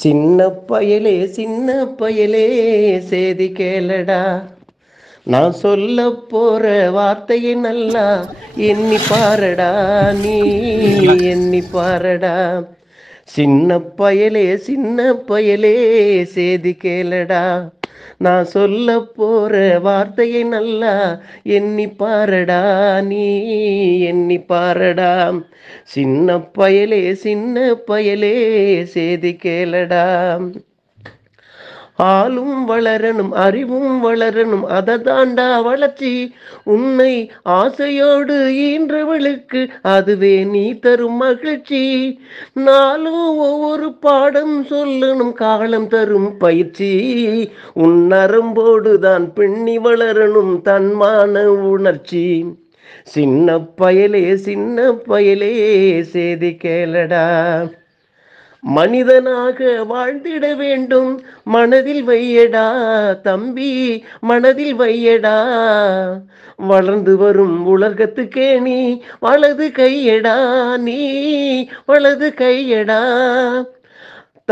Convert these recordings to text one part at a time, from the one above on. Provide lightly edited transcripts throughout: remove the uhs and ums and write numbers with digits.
சின்ன பயலே சேதி கேளடா. நான் சொல்ல போற வார்த்தையை நல்லா எண்ணி பாரடா. நீ எண்ணி பாரடா. சின்ன பயலே சேதி கேளடா. நான் சொல்ல போற வார்த்தையை நல்லா எண்ணி பாரடா. நீ எண்ணி பாரடா. சின்ன பயலே சேதி கேளடா. ஆளும் வளரணும் அறிவும் வளரணும் அதை தாண்டா வளர்ச்சி. உன்னை ஆசையோடு ஈன்றவளுக்கு அதுவே நீ தரும் மகிழ்ச்சி. நாளும் ஒவ்வொரு பாடம் சொல்லணும் காலம் தரும் பயிற்சி. உன் நரம்போடுதான் பின்னி வளரணும் தன்மான உணர்ச்சி. சின்ன பயலே சேதி கேளடா. மனிதனாக வாழ்ந்திட வேண்டும் மனதில் வையடா தம்பி, மனதில் வையடா. வளர்ந்து வரும் உலகத்துக்கே நீ வலது கையடா. நீ வலது கையடா.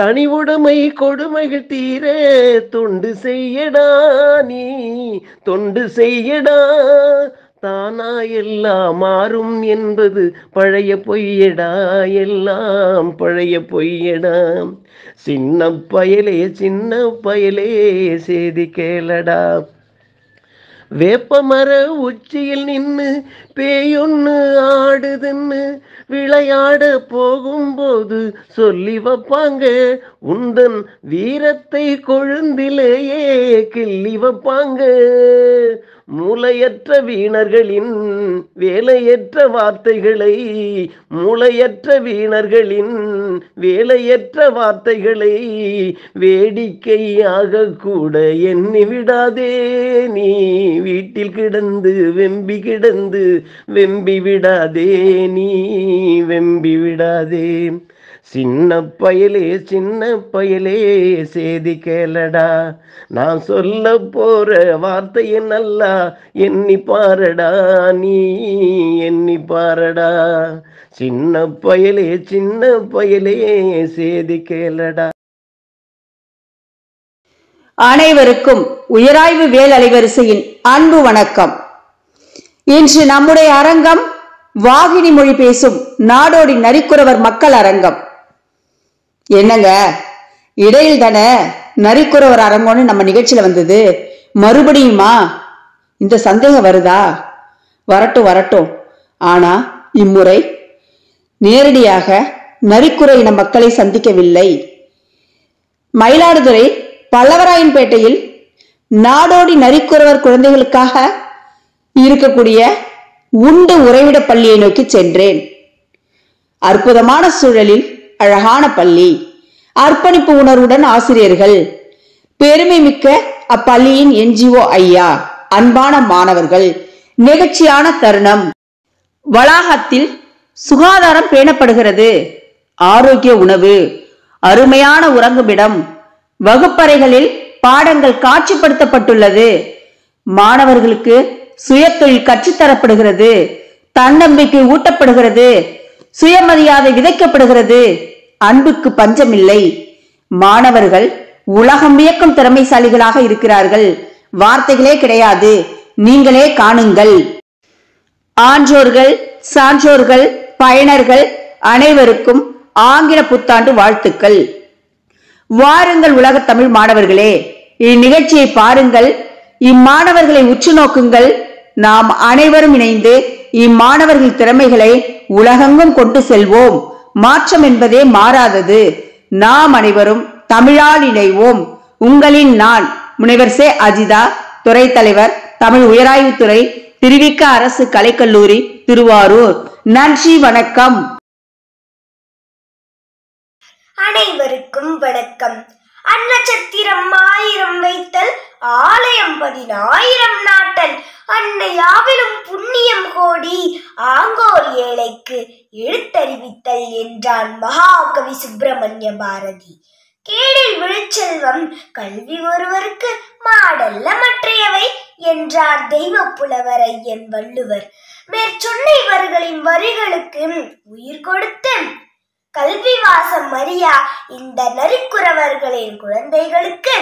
தனி உடைமை கொடுமைகள் தீர தொண்டு செய்யடா. நீ தொண்டு செய்யடா. தானா எல்லாம் மாறும் என்பது பழைய பொய்யடா. எல்லாம் பழைய பொய்யடா. சின்ன பயலே சேதி கேளடா. வேப்பமர உச்சியில் நின்னு பேயொன்னு ஆடுதுன்னு விளையாட போகும்போது சொல்லி வைப்பாங்க. உந்தன் வீரத்தை கொழுந்திலேயே கிள்ளி வைப்பாங்க. மூளையற்ற வீணர்களின் வேலையற்ற வார்த்தைகளை, மூளையற்ற வீணர்களின் வேலையற்ற வார்த்தைகளை வேடிக்கையாக கூட எண்ணி விடாதே. நீ வீட்டில் கிடந்து வெம்பி விடாதே. நீ வெம்பி விடாதே. சின்ன பயலே சேதி கேளடா. நான் சொல்ல போற வார்த்தையை நல்லா எண்ணி பாரடா. நீ எண்ணி பாரடா. சின்ன பயலே சேதி கேளடா. அனைவருக்கும் உயராய்வு வேல் அலைவரிசையின் அன்பு வணக்கம். இன்று நம்முடைய அரங்கம் வாகினி மொழி பேசும் நாடோடி நரிக்குறவர் மக்கள் அரங்கம். என்னங்க, இடையில் தானே நரிக்குறவர் அரங்கம்னு நம்ம நிகழ்ச்சியில வந்தது, மறுபடியுமா இந்த சந்தேகம் வருதா? வரட்டும். ஆனா இம்முறை நேரடியாக நரிக்குற இன மக்களை சந்திக்கவில்லை. மயிலாடுதுறை பல்லவராயன்பேட்டையில் நாடோடி நரிக்குறவர் குழந்தைகளுக்காக இருக்கக்கூடிய உண்டு உறைவிட பள்ளியை நோக்கி சென்றேன். அற்புதமான சூழலில் அழகான பள்ளி, அர்ப்பணிப்பு உணர்வுடன் ஆசிரியர்கள், பெருமை மிக்க அப்பள்ளியின் NGO ஐயா, அன்பான மாணவர்கள், நெகிழ்ச்சியான தருணம். வளாகத்தில் சுகாதாரம் பேணப்படுகிறது. ஆரோக்கிய உணவு, அருமையான உறங்குமிடம், வகுப்பறைகளில் பாடங்கள் காட்சிப்படுத்தப்பட்டுள்ளது. மாணவர்களுக்கு சுயதொழில் கற்றுத்தரப்படுகிறது. தன்னம்பிக்கை ஊட்டப்படுகிறது. சுயமரியாதை விதைக்கப்படுகிறது. அன்புக்கு பஞ்சமில்லை. மாணவர்கள் உலகம் வியக்கும் திறமைசாலிகளாக இருக்கிறார்கள். வார்த்தைகளே கிடையாது, நீங்களே காணுங்கள். ஆன்றோர்கள், சான்றோர்கள், பயனர்கள் அனைவருக்கும் ஆங்கில புத்தாண்டு வாழ்த்துக்கள். வாருங்கள் உலக தமிழ் மாணவர்களே, இந்நிகழ்ச்சியை பாருங்கள், இம்மாணவர்களை உற்று நோக்குங்கள். நாம் அனைவரும் இணைந்து இம்மாணவர்கள் திறமைகளை உலகெங்கும் கொண்டு செல்வோம். மாற்றம் என்பதே மாறாதது. நாம் அனைவரும் தமிழால் இணைவோம். உங்களின் நான் முனைவர் சே. அஜிதா, துறை தலைவர், தமிழ் உயராய்வுத்துறை, திருவிக அரசு கலைக்கல்லூரி, திருவாரூர். நன்றி, வணக்கம். அனைவருக்கும் வணக்கம். அன்னச்சத்திரம் 1000 வைத்தல், ஆலயம் 10,000 நாட்டல், அன்னையாவிலும் புண்ணியம் கோடி, ஆங்கோர் ஏழைக்கு எழுத்தறிவித்தல் என்றான் மகாகவி சுப்பிரமணிய பாரதி. கேடில் விழுச்செல்வம் கல்வி ஒருவருக்கு மாடல்ல மற்றையவை என்றார் தெய்வ புலவர் ஐயன் வள்ளுவர். மேற்சொன்ன இவர்களின் வரிகளுக்கு உயிர் கொடுத்து கல்வி வாசம் அறியா இந்த நரிக்குறவர்களின் குழந்தைகளுக்கு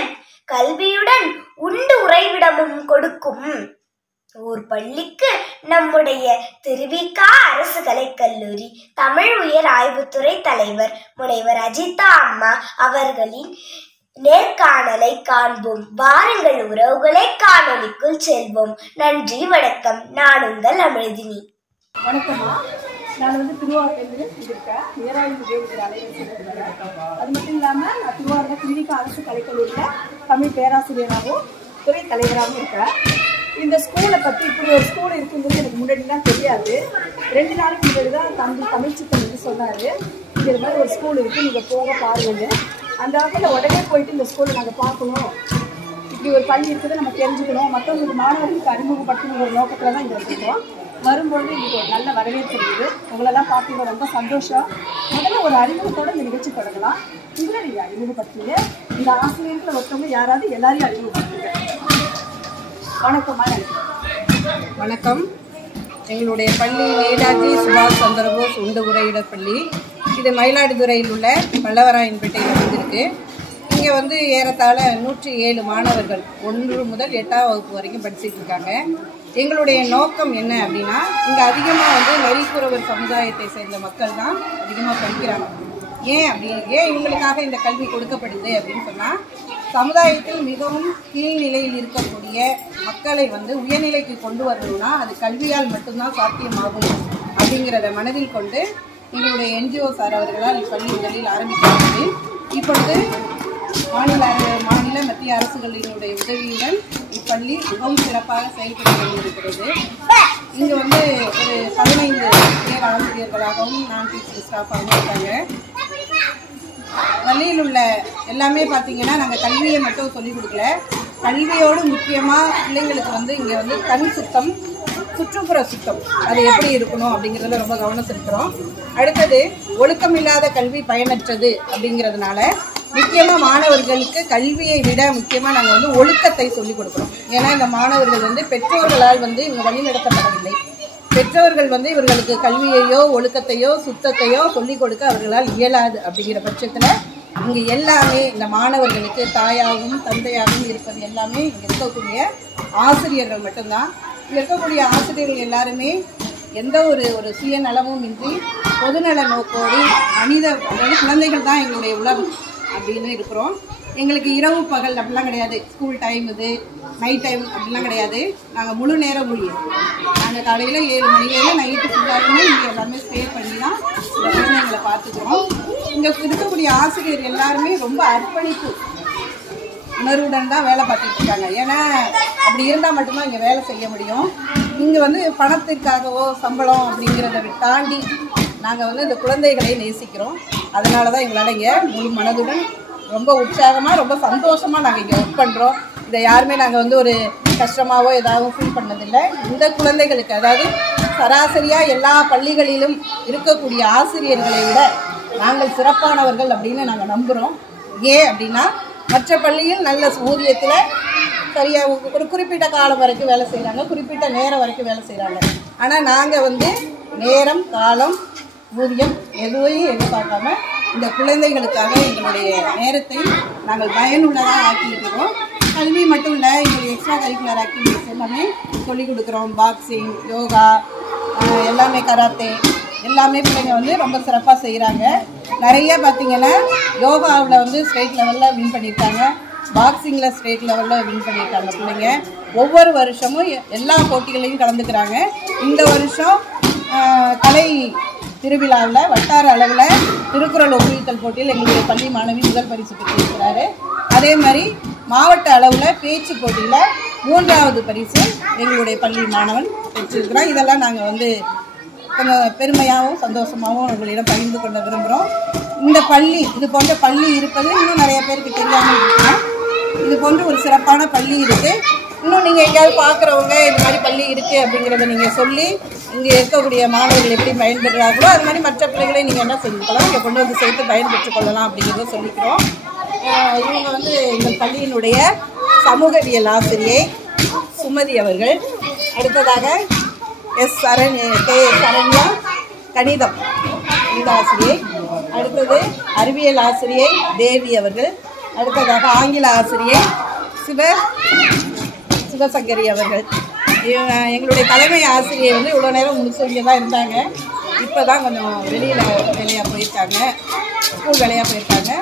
கல்வியுடன் உண்டு உறைவிடமும் கொடுக்கும் ஊர் பள்ளிக்கு நம்முடைய திருவிக அரசு கலைக்கல்லூரி தமிழ் உயர் ஆய்வுத்துறை தலைவர் முனைவர் அஜிதா அம்மா அவர்களின் நேர்காணலை காண்போம். வாருங்கள் உறவுகளை, காணொலிக்குள் செல்வோம். நன்றி, வணக்கம். நான் உங்கள் அமிர்தினி. வணக்கம்மா. நான் திருவாரூர்லேருந்து இருக்கேன். உயராய்வு தேவதர் அலைவரிசையில். அது மட்டும் இல்லாமல் நான் திருவாரூரில் திருவிக அரசு கலைக்கல்லூரியில் தமிழ் பேராசிரியராகவும் துறை தலைவராகவும் இருக்கேன். இந்த ஸ்கூலை பற்றி இப்படி ஒரு ஸ்கூல் இருக்குங்கிறது எனக்கு முன்னாடிலாம் தெரியாது. 2 நாளைக்கு முன்னாடி தான் தமிழ்ச்சித்தன் வந்து சொன்னார், இது மாதிரி ஒரு ஸ்கூல் இருக்குது, நீங்கள் போக பாருங்கன்னு. அந்த வகையில் உடனே போயிட்டு இந்த ஸ்கூலை நாங்கள் பார்க்கணும், இப்படி ஒரு பள்ளி இருக்குது நம்ம தெரிஞ்சுக்கணும், மற்றவங்களுக்கு மாணவர்களுக்கு அறிமுகப்படுத்தணும் ஒரு நோக்கத்தில் தான் இங்கே வச்சுருக்கோம். வரும்பொழுது இன்றைக்கி ஒரு நல்ல வரவேற்பு இருக்குது. உங்களெல்லாம் பார்த்துக்க ரொம்ப சந்தோஷம். முதல்ல ஒரு அறிமுகத்தோடு இந்த நிகழ்ச்சி தொடங்கலாம். இதில் நீங்கள் அறிமுகப்படுத்துங்க. இந்த ஆசிரியர்களை ஒருத்தவங்க யாராவது எல்லாரையும் அறிமுகப்படுத்துங்க. வணக்கம்மா. வணக்கம். எங்களுடைய பள்ளி நேதாஜி சுபாஷ் சந்திரபோஸ் உண்டு உறைவிடப் பள்ளி. இது மயிலாடுதுறையில் உள்ள பல்லவராயன்பேட்டையில் அமைந்திருக்கு. இங்கே ஏறத்தாழ 107 மாணவர்கள் 1 முதல் 8ஆம் வகுப்பு வரைக்கும் படிச்சுட்டு இருக்காங்க. எங்களுடைய நோக்கம் என்ன அப்படின்னா, இங்கே அதிகமாக நரிக்குறவர் சமுதாயத்தை சேர்ந்த மக்கள் தான் அதிகமாக படிக்கிறாங்க. ஏன் இவங்களுக்காக இந்த கல்வி கொடுக்கப்படுது அப்படின்னு சொன்னால், சமுதாயத்தில் மிகவும் கீழ்நிலையில் இருக்கக்கூடிய மக்களை உயர்நிலைக்கு கொண்டு வரணும்னா அது கல்வியால் மட்டும்தான் சாத்தியமாகும் அப்படிங்கிறத மனதில் கொண்டு எங்களுடைய NGO சார் அவர்களால் இப்பள்ளி முதலில் ஆரம்பிக்கப்பட்டது. இப்பொழுது மாநில மத்திய அரசுகளினுடைய உதவியுடன் இப்பள்ளி மிகவும் சிறப்பாக செயல்பட்டு கொண்டிருக்கிறது. இங்கே ஒரு 15 பேர் ஆசிரியர்களாகவும் நான் டீச்சிங் ஸ்டாஃபாகவும் இருக்காங்க. பள்ளியில் உள்ள எல்லாமே பார்த்தீங்கன்னா, நாங்கள் கல்வியை மட்டும் சொல்லிக் கொடுக்கல, கல்வியோடு முக்கியமாக பிள்ளைங்களுக்கு இங்கே கண் சுத்தம், சுற்றுப்புற சுத்தம் அது எப்படி இருக்கணும் அப்படிங்கிறதுல ரொம்ப கவனம் செலுத்துகிறோம். அடுத்தது ஒழுக்கமில்லாத கல்வி பயனற்றது அப்படிங்கிறதுனால முக்கியமாக மாணவர்களுக்கு கல்வியை விட முக்கியமாக நாங்கள் ஒழுக்கத்தை சொல்லிக் கொடுக்குறோம். ஏன்னா இந்த மாணவர்கள் பெற்றோர்களால் இவங்க வழி நடத்தப்படவில்லை. பெற்றோர்கள் இவர்களுக்கு கல்வியையோ ஒழுக்கத்தையோ சுத்தத்தையோ சொல்லிக் கொடுக்க அவர்களால் இயலாது. அப்படிங்கிற பட்சத்தில் இங்கே எல்லாமே இந்த மாணவர்களுக்கு தாயாகவும் தந்தையாகவும் இருப்பது எல்லாமே இங்கே இருக்கக்கூடிய ஆசிரியர்கள் மட்டும்தான். இங்கே இருக்கக்கூடிய ஆசிரியர்கள் எல்லாருமே எந்த ஒரு சுயநலமும் இன்றி பொதுநல நோக்கோடு குழந்தைகள் தான் எங்களுடைய உலகம் அப்படின்னு இருக்கிறோம். எங்களுக்கு இரவு பகல் அப்படிலாம் கிடையாது. ஸ்கூல் டைம் இது, நைட் டைம் அப்படிலாம் கிடையாது. நாங்கள் முழு நேரம் ஊழியர். நாங்கள் காலையில் 7 மணிலேருந்து நைட்டு ஃபுல்லாகவே இங்கே எல்லாருமே ஸ்டே பண்ணி தான் இந்த குழந்தைங்களை பார்த்துக்கிறோம். இங்கே இருக்கக்கூடிய ஆசிரியர் எல்லாருமே ரொம்ப அர்ப்பணிப்பு உணர்வுடன் தான் வேலை பார்த்துட்டு இருக்காங்க. ஏன்னா அப்படி இருந்தால் மட்டும்தான் இங்கே வேலை செய்ய முடியும். இங்கே பணத்திற்காகவோ சம்பளம் அப்படிங்கிறத தாண்டி நாங்கள் இந்த குழந்தைகளை நேசிக்கிறோம். அதனால தான் எங்களால் இங்கே முழு மனதுடன் ரொம்ப உற்சாகமாக ரொம்ப சந்தோஷமாக நாங்கள் இங்கே ஒர்க் பண்ணுறோம். இதை யாருமே நாங்கள் ஒரு கஷ்டமாகவோ ஏதாவது ஃபீல் பண்ணதில்லை. இந்த குழந்தைகளுக்கு, அதாவது சராசரியாக எல்லா பள்ளிகளிலும் இருக்கக்கூடிய ஆசிரியர்களை விட நாங்கள் சிறப்பானவர்கள் அப்படின்னு நாங்கள் நம்புகிறோம். ஏன் அப்படின்னா, மற்ற பள்ளியில் நல்ல ஊதியத்தில் சரியாக ஒரு குறிப்பிட்ட காலம் வரைக்கும் வேலை செய்கிறாங்க, குறிப்பிட்ட நேரம் வரைக்கும் வேலை செய்கிறாங்க. ஆனால் நாங்கள் நேரம், காலம், ஊதியம் எதுவையும் எதிர்பார்க்காம இந்த குழந்தைகளுக்காக எங்களுடைய நேரத்தை நாங்கள் பயனுள்ளதாக ஆக்கியிருக்கிறோம். கல்வி மட்டும் இல்லை, எங்களுடைய எக்ஸ்ட்ரா கரிக்குலர் ஆக்டிவிட்டிஸ் எல்லாமே சொல்லிக் கொடுக்குறோம். பாக்ஸிங், யோகா, எல்லாமே கராத்தே, எல்லாமே பிள்ளைங்க ரொம்ப சிறப்பாக செய்கிறாங்க. நிறைய பார்த்திங்கன்னா யோகாவில் ஸ்டேட் லெவலில் வின் பண்ணியிருக்காங்க, பாக்ஸிங்கில் ஸ்டேட் லெவலில் வின் பண்ணியிருக்காங்க பிள்ளைங்க. ஒவ்வொரு வருஷமும் எல்லா போட்டிகளையும் கலந்துக்கிறாங்க. இந்த வருஷம் கலை திருவிழாவில் வட்டார அளவில் திருக்குறள் ஒப்புவித்தல் போட்டியில் எங்களுடைய பள்ளி மாணவி முதல் பரிசு பெற்றிருக்கிறாரு. அதே மாதிரி மாவட்ட அளவில் பேச்சு போட்டியில் 3வது பரிசு எங்களுடைய பள்ளி மாணவன் பெற்றிருக்கிறோம். இதெல்லாம் நாங்கள் கொஞ்சம் பெருமையாகவும் சந்தோஷமாகவும் உங்களிடம் பகிர்ந்து கொள்ள விரும்புகிறோம். இந்த பள்ளி, இது போன்ற பள்ளி இருப்பது இன்னும் நிறைய பேருக்கு தெரியாமல் இருக்கலாம். இது போன்ற ஒரு சிறப்பான பள்ளி இருக்குது. இன்னும் நீங்கள் எங்கேயாவது பார்க்குறவங்க இது மாதிரி பள்ளி இருக்குது அப்படிங்கிறத நீங்கள் சொல்லி இங்கே இருக்கக்கூடிய மாணவர்கள் எப்படி பயன்பெறுறாங்களோ அது மாதிரி மற்ற பிள்ளைகளை நீங்கள் என்ன செஞ்சுக்கலாம், இங்கே கொண்டு சேர்த்து பயன்பெற்றுக் கொள்ளலாம் அப்படிங்கிறத சொல்லிக்கிறோம். இவங்க எங்கள் பள்ளியினுடைய சமூகவியல் ஆசிரியை சுமதி அவர்கள். அடுத்ததாக கே சரண்யா கணித ஆசிரியை. அடுத்தது அறிவியல் ஆசிரியை தேவி அவர்கள், அடுத்ததாக ஆங்கில ஆசிரியை சிவசங்கரி அவர்கள். எங்களுடைய தலைமை ஆசிரியை வந்து இவ்வளோ நேரம் முழுசும் இங்கே தான் இருந்தாங்க. இப்போ தான் கொஞ்சம் வெளியில் வேலையாக போயிருக்காங்க, ஸ்கூல் வேலையாக போயிருக்காங்க.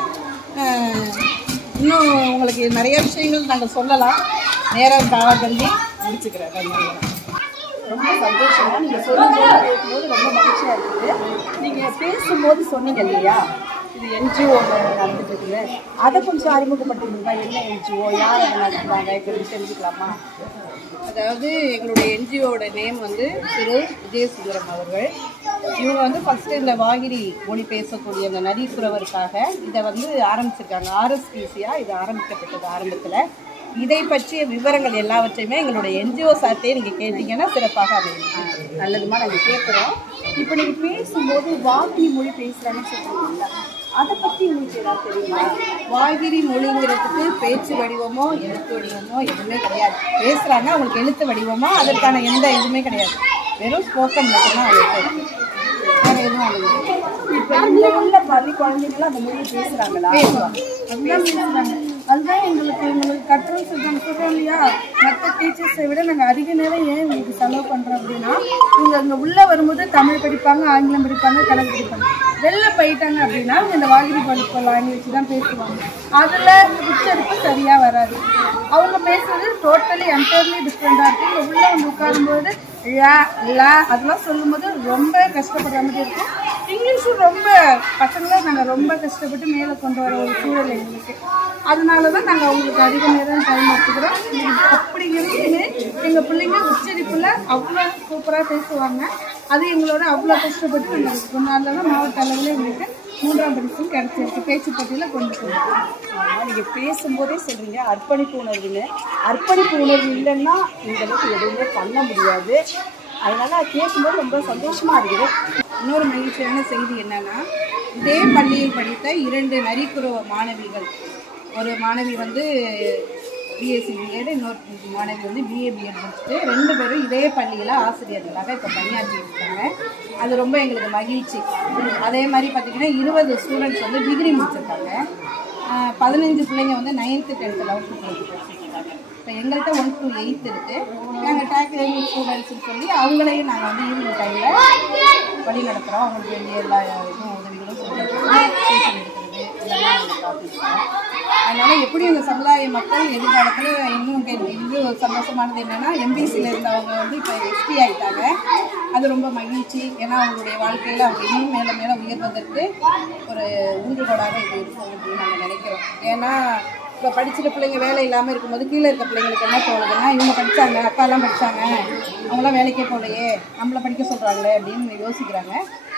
இன்னும் உங்களுக்கு நிறைய விஷயங்கள் நாங்கள் சொல்லலாம், நேரம் தாழ்ந்து முடிச்சுக்கிறேன். ரொம்ப சந்தோஷமா நீங்கள் சொல்லும்போது கேட்கும்போது ரொம்ப மகிழ்ச்சியாக இருக்குது. நீங்கள் பேசும்போது சொன்னீங்க இல்லையா, இது என்ஜிஓ நடந்துட்டு இருக்குது, அதை கொஞ்சம் அறிமுகப்படுத்திருந்தா என்ன என்ஜிஓ, யார் அதை நடத்துகிறாங்க இப்படி தெரிஞ்சுக்கலாமா? அதாவது எங்களுடைய என்ஜிஓட நேம் வந்து திரு விஜயசுந்தரம் அவர்கள். இவங்க வந்து ஃபஸ்ட்டு இந்த வாகிரி மொழி பேசக்கூடிய இந்த நரிக்குறவருக்காக இதை வந்து ஆரம்பிச்சிருக்காங்க. ஆர்எஸ்பிசியாக இது ஆரம்பிக்கப்பட்டது ஆரம்பத்தில். இதை பற்றிய விவரங்கள் எல்லாவற்றையுமே எங்களுடைய என்ஜிஓ சார்ட்டே நீங்கள் கேட்டீங்கன்னா சிறப்பாக அமையும். நல்லதுமா, நாங்கள் கேட்குறோம். இப்போ நீங்கள் பேசும்போது வாகிரி மொழி பேசுகிறாங்கன்னு சொல்கிறீங்களா, அதை பற்றி உங்களுக்கு ஏதாவது தெரியுமா? வாகிரி மொழிங்கிறதுக்கு பேச்சு வடிவமோ எழுத்து வடிவமோ எதுவுமே கிடையாது. பேசுகிறாங்க, அவங்களுக்கு எழுத்து வடிவமோ அதற்கான எந்த இதுவுமே கிடையாது. வெறும் ஸ்போக்கன் மட்டும்தான் அவங்களுக்கு இருக்குது, வேறு எதுவும் அவங்களுக்கு. இப்போ இங்கே உள்ள பள்ளி குழந்தைங்களாம் அந்த மொழியை பேசுகிறாங்களா? அதுதான் பேசுகிறாங்க. அதுதான் எங்களுக்கு கற்றல் சொல்கிறோம் இல்லையா, மற்ற டீச்சர்ஸை விட நாங்கள் அதிக நேரம் ஏன் உங்களுக்கு செலவு பண்ணுறோம் அப்படின்னா, இவங்க அங்கே உள்ளே வரும்போது தமிழ் படிப்பாங்க, ஆங்கிலம் படிப்பாங்க, கணக்கு படிப்பாங்க. வெளில போயிட்டாங்க அப்படின்னா இந்த வாகிரி லாங்குவேஜ் தான் பேசுவாங்க. அதில் உச்சரிப்பு சரியாக வராது. அவங்க பேசுறது டோட்டலி என்டையர்லி டிஃப்ரெண்ட்டாக இருக்குது. இங்கே உள்ளே வந்து உட்காரும்போது அதெல்லாம் சொல்லும்போது ரொம்ப கஷ்டப்படுற மாதிரி இருக்கும். இங்கிலீஷும் ரொம்ப பசங்களை நாங்கள் ரொம்ப கஷ்டப்பட்டு மேலே கொண்டு வர ஒரு சூழல் எங்களுக்கு. அதனால தான் நாங்கள் அவங்களுக்கு அதிக நேரம் டைம் எடுத்துக்கிறோம். அப்படிங்கிறது எங்கள் பிள்ளைங்க உச்சரிப்பில் அவ்வளோ சூப்பராக பேசுவாங்க. அது எங்களோட அவ்வளோ கஷ்டப்பட்டு எங்களுக்கு கொண்டாடுறதுனால தான் மாவட்ட அளவில் எங்களுக்கு 3ஆம் பரிசும் கிடைச்சிருக்கு. பேச்சு போட்டியில் கொண்டு போயிருக்கோம். நீங்கள் பேசும்போதே சொல்கிறீங்க அர்ப்பணிப்பு உணர்வுன்னு. அர்ப்பணிப்பு உணர்வு இல்லைன்னா இந்த அளவுக்கு எதுவுமே பண்ண முடியாது. அதனால் கேட்கும்போது ரொம்ப சந்தோஷமாக இருக்குது. இன்னொரு மகிழ்ச்சியான செய்தி என்னன்னா, இதே பள்ளியில் படித்த 2 நரிக்குறவ மாணவிகள், ஒரு மாணவி வந்து பிஎஸ்சி பிஎட், இன்னொரு மாணவி வந்து பிஏ பிஎட் முடிச்சுட்டு 2 பேரும் இதே பள்ளியில் ஆசிரியர்களாக இப்போ பணியாற்றி இருக்காங்க. அது ரொம்ப எங்களுக்கு மகிழ்ச்சி. அதே மாதிரி பார்த்திங்கன்னா 20 ஸ்டூடெண்ட்ஸ் வந்து டிகிரி முடிச்சிருக்காங்க. 15 பிள்ளைங்க வந்து 9th 10th 11th 12th படிச்சிருக்காங்க. இப்போ எங்கள்கிட்ட 1 to 8 இருக்குது. நாங்கள் டேக்லிங் ஸ்டூடெண்ட்ஸ்ன்னு சொல்லி அவங்களையும் நாங்கள் வந்து ஈவினிங் டைமில் வழி நடத்துகிறோம். அவங்களுக்கு வேண்டிய எல்லா இதுவும் உதவிகளும் டியூஷன் எடுக்கிறது எல்லாமே நாங்கள் பார்த்துருக்கோம். அதனால் எப்படி இந்த சமுதாய மக்கள் எதிர்காலத்தில் இன்னும் சந்தோஷமானது என்னென்னா, எம்பிசியில் இருந்தவங்க வந்து இப்போ எஸ்பி ஆகிட்டாங்க. அது ரொம்ப மகிழ்ச்சி. ஏன்னா அவங்களுடைய வாழ்க்கையில் அவங்க இன்னும் மேலே மேலே உயர்வதற்கு ஒரு ஊன்றுகோலாக இது இருக்கும் அப்படின்னு நாங்கள் நினைக்கிறோம். ஏன்னா இப்போ படிச்சுட்டு பிள்ளைங்க வேலை இல்லாமல் இருக்கும்போது கீழே இருக்க பிள்ளைங்களுக்கு என்ன தோணுதுன்னா, இவங்க படித்தாங்க, அக்காலாம் படித்தாங்க, அவங்களாம் வேலைக்கே போகலையே, நம்மளை படிக்க சொல்கிறாங்களே அப்படின்னு யோசிக்கிறாங்க.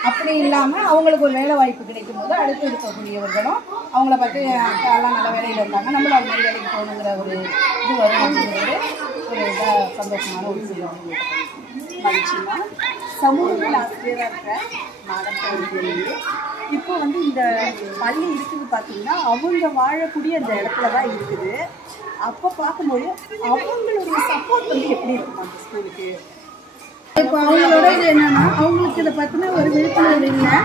அப்படி இல்லாமல் அவங்களுக்கு ஒரு வேலை வாய்ப்பு கிடைக்கும் போது அடுத்து இருக்கக்கூடியவர்களும் அவங்கள பார்த்து அக்காலாம் நல்ல வேலையில் இருந்தாங்க, நம்மளும் அது மாதிரி வேலைக்கு போகணுங்கிற ஒரு இது வரும் அப்படிங்கிறது ஒரு இதாக சந்தோஷமான ஒரு விஷயம். மகிழ்ச்சிமா. சமூகவியல் ஆசிரியராக இருக்கிற மாணவர்களுக்கு இப்போ வந்து இந்த பள்ளி இருக்குது பார்த்தீங்கன்னா, அவங்க வாழக்கூடிய அந்த இடத்துல தான் இருக்குது. அப்போ பார்க்கும்போது அவங்களுடைய சப்போர்ட் வந்து எப்படி இருக்கும் அந்த ஸ்கூலுக்கு? இப்போ அவங்களோட இது என்னன்னா, அவங்களுக்கு இதை பற்றின ஒரு விழிப்புணர்வு இல்லை.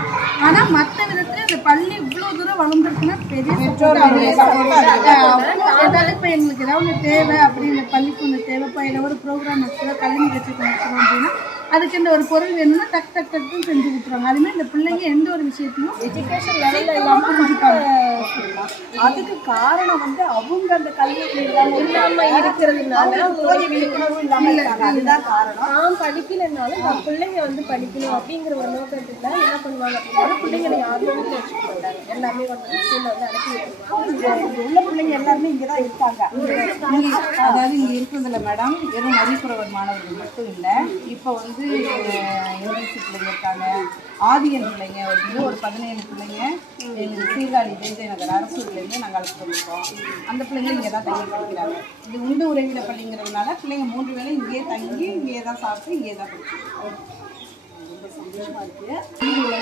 ஆனால் மற்ற விதத்தில் இந்த பள்ளி இவ்வளோ தூரம் வளர்ந்துருக்குன்னா பெரிய ஏதாவது இப்போ எங்களுக்கு ஏதாவது ஒன்று தேவை அப்படி இந்த பள்ளிக்கு ஒன்று தேவைப்பா, ஏதாவது ஒரு ப்ரோக்ராம் வச்சுக்கிறோம், கலை நிகழ்ச்சி நடத்துகிறோம் அப்படின்னா அதுக்கு இந்த ஒரு பொருள் வேணும்னா டக்குன்னு செஞ்சு கொடுத்துருவாங்க. அதுமாதிரி இந்த பிள்ளைங்க எந்த ஒரு விஷயத்தையும் எஜுகேஷன் லெவலில் இல்லாமல் அதுக்கு காரணம் வந்து அவங்க அந்த கல்வியில் இல்லாமல் இருக்கிறதுனால போதிய விழிப்புணர்வு இல்லாமல் இருக்காங்க. அதுதான் காரணம். நான் படிக்கலைன்னாலும் நான் பிள்ளைங்க வந்து படிக்கணும் அப்படிங்கிற ஒரு நோக்கத்துல என்ன பண்ணுவாங்க அப்படின்னா, பிள்ளைங்களை யாருமே வீட்டில் வச்சுக்க மாட்டாங்க, எல்லாமே வந்து ஸ்கூலில் வந்து அனுப்பி விட்டுருவாங்க. இங்கே உள்ள பிள்ளைங்க எல்லாருமே இங்கே தான் இருக்காங்க. அதாவது இங்கே இருக்கிறதுல மேடம் வெறும் நரிக்குறவர் மாணவர்கள் மட்டும் இல்லை, இப்போ வந்து எம்பிசி பிள்ளைங்க இருக்காங்க, ஆதியன் பிள்ளைங்க வந்து ஒரு 17 பிள்ளைங்க எங்களுக்கு சீர்காழி ஜெயஜெயநகர் அரசூர்லேருந்து நாங்கள் அழைச்சிட்டு வந்திருக்கோம். அந்த பிள்ளைங்க இங்கே தான் தங்கி படிக்கிறாங்க. இது உண்டு உறைவிட பள்ளிங்கிறதுனால பிள்ளைங்க 3 வேளை இங்கேயே தங்கி இங்கேயே தான் சாப்பிட்டு இங்கேயே தான் படிச்சிருக்கோம். ரொம்ப சந்தோஷமாக இருக்குது.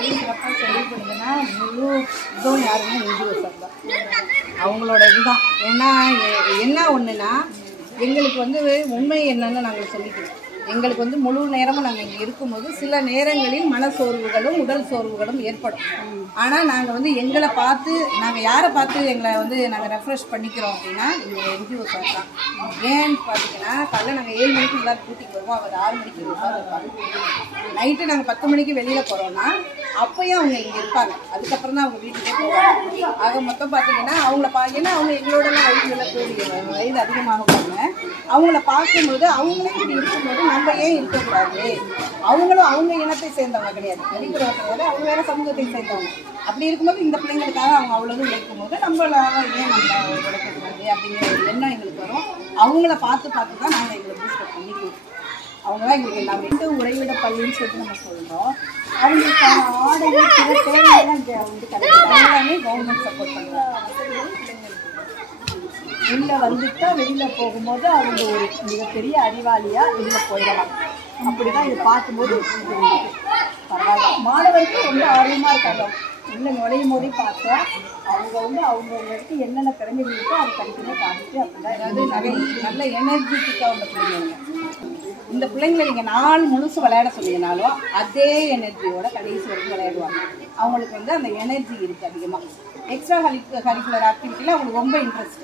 இது சிறப்பாக செயல்படுதுன்னா முழு இதுவும் யாருன்னா என்ஜிஓ சார் தான், அவங்களோட இதுதான். ஏன்னா என்ன ஒன்றுனா, எங்களுக்கு வந்து உண்மை என்னன்னு நாங்கள் சொல்லிக்கிறோம். எங்களுக்கு வந்து முழு நேரமும் நாங்கள் இங்கே இருக்கும்போது சில நேரங்களில் மனசோர்வுகளும் உடல் சோர்வுகளும் ஏற்படும். ஆனால் நாங்கள் வந்து எங்களை பார்த்து நாங்கள் யாரை பார்த்து எங்களை வந்து நாங்கள் ரெஃப்ரெஷ் பண்ணிக்கிறோம் அப்படின்னா இந்த என்ஜிஓ சார் தான். ஏன்னு பார்த்தீங்கன்னா காலையில் நாங்கள் 7 மணிக்கு எல்லாரும் கூட்டிகிட்டு வருவோம், அவர் 6 மணிக்கு இருப்பாங்க. நைட்டு நாங்கள் 10 மணிக்கு வெளியில் போகிறோன்னா அப்பயும் அவங்க இங்கே இருப்பாங்க. அதுக்கப்புறம் தான் அவங்க வீட்டுக்கே போவாங்க. ஆக மொத்தம் பார்த்தீங்கன்னா அவங்கள ஏன்னா அவங்க எங்களோடலாம் வயது அதிகமாகுவாங்க. அவங்கள பார்க்கும்போது அவங்களே இப்படி இருக்கும்போது நம்ம ஏன் இருக்கக்கூடாது, அவங்களும் அவங்க இனத்தை சேர்ந்தவங்க கிடையாது, நரிக்குறவர் கிடையாது, அவங்க வேற சமூகத்தை சேர்ந்தவங்க. அப்படி இருக்கும்போது இந்த பிள்ளைங்களுக்காக அவங்க அவ்வளவு உழைக்கும் போது நம்மளால ஏன் நம்ம உழைக்கக்கூடாது அப்படிங்கிற ஒரு எண்ணம் எங்களுக்கு வரும். அவங்கள பார்த்து பார்த்து தான் நாங்கள் எங்களை பூஸ்டப் பண்ணிக்குவோம். அவங்க தான் எங்களுக்கு எல்லாமே உறைவிட பள்ளின்னு சொல்லிட்டு நம்ம சொல்றோம். அவங்களுக்கான ஆடைகள் சில தேவையெல்லாம் இங்கே வந்து எல்லாமே கவர்மெண்ட் சப்போர்ட் பண்ணுறாங்க. உள்ள வந்துட்டா வெளியில போகும்போது அவங்க ஒரு மிகப்பெரிய அறிவாளியா வெளியில போயிடலாம். அப்படிதான் இதை பார்க்கும்போது பரவாயில்ல. மாணவர்கள் ரொம்ப ஆர்வமா இருக்காங்க. உள்ள நுழையும் போதே பார்த்தோம் அவங்க வந்து அவங்களுக்கு என்னென்ன திறமைகள் இருக்கோ அதை தனித்தனியாக காமிச்சு அப்படிதான். அதாவது நல்ல எனர்ஜெட்டிக்காக உள்ள பிள்ளைங்க. இந்த பிள்ளைங்களை நீங்கள் நாள் முழுசு விளையாட சொன்னீங்கனாலும் அதே எனர்ஜியோட கடைசி வரைக்கும் விளையாடுவாங்க. அவங்களுக்கு வந்து அந்த எனர்ஜி இருக்குது அதிகமாக. எக்ஸ்ட்ரா கரிக்குலர் ஆக்டிவிட்டியில் அவங்களுக்கு ரொம்ப இன்ட்ரெஸ்ட்.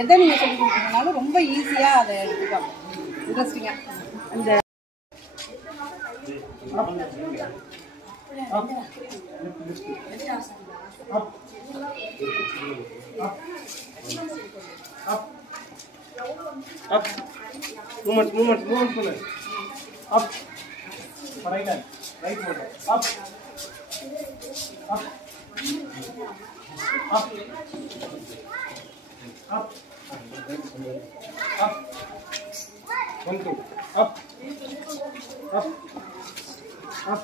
எதை நீங்கள் சொல்லி கொடுத்தீங்கனாலும் ரொம்ப ஈஸியாக அதை எடுத்துப்பாங்க, இன்ட்ரெஸ்டிங்காக. அந்த Up. Movement. Up. Right hand. Right motor. Up. Up. Up. Up. Up. 1, 2. Up. Up. Up. Up.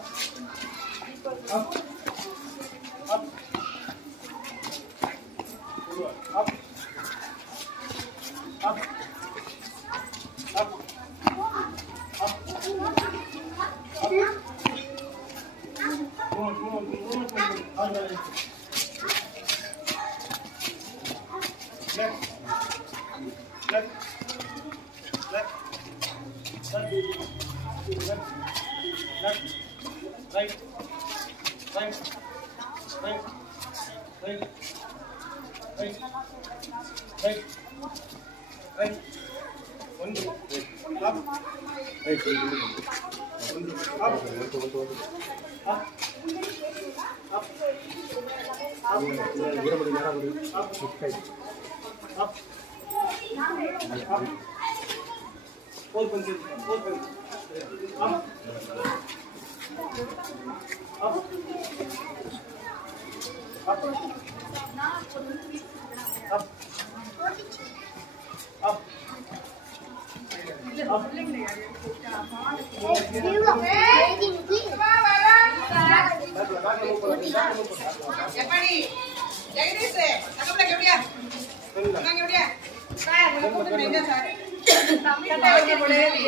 Up. Up. Up.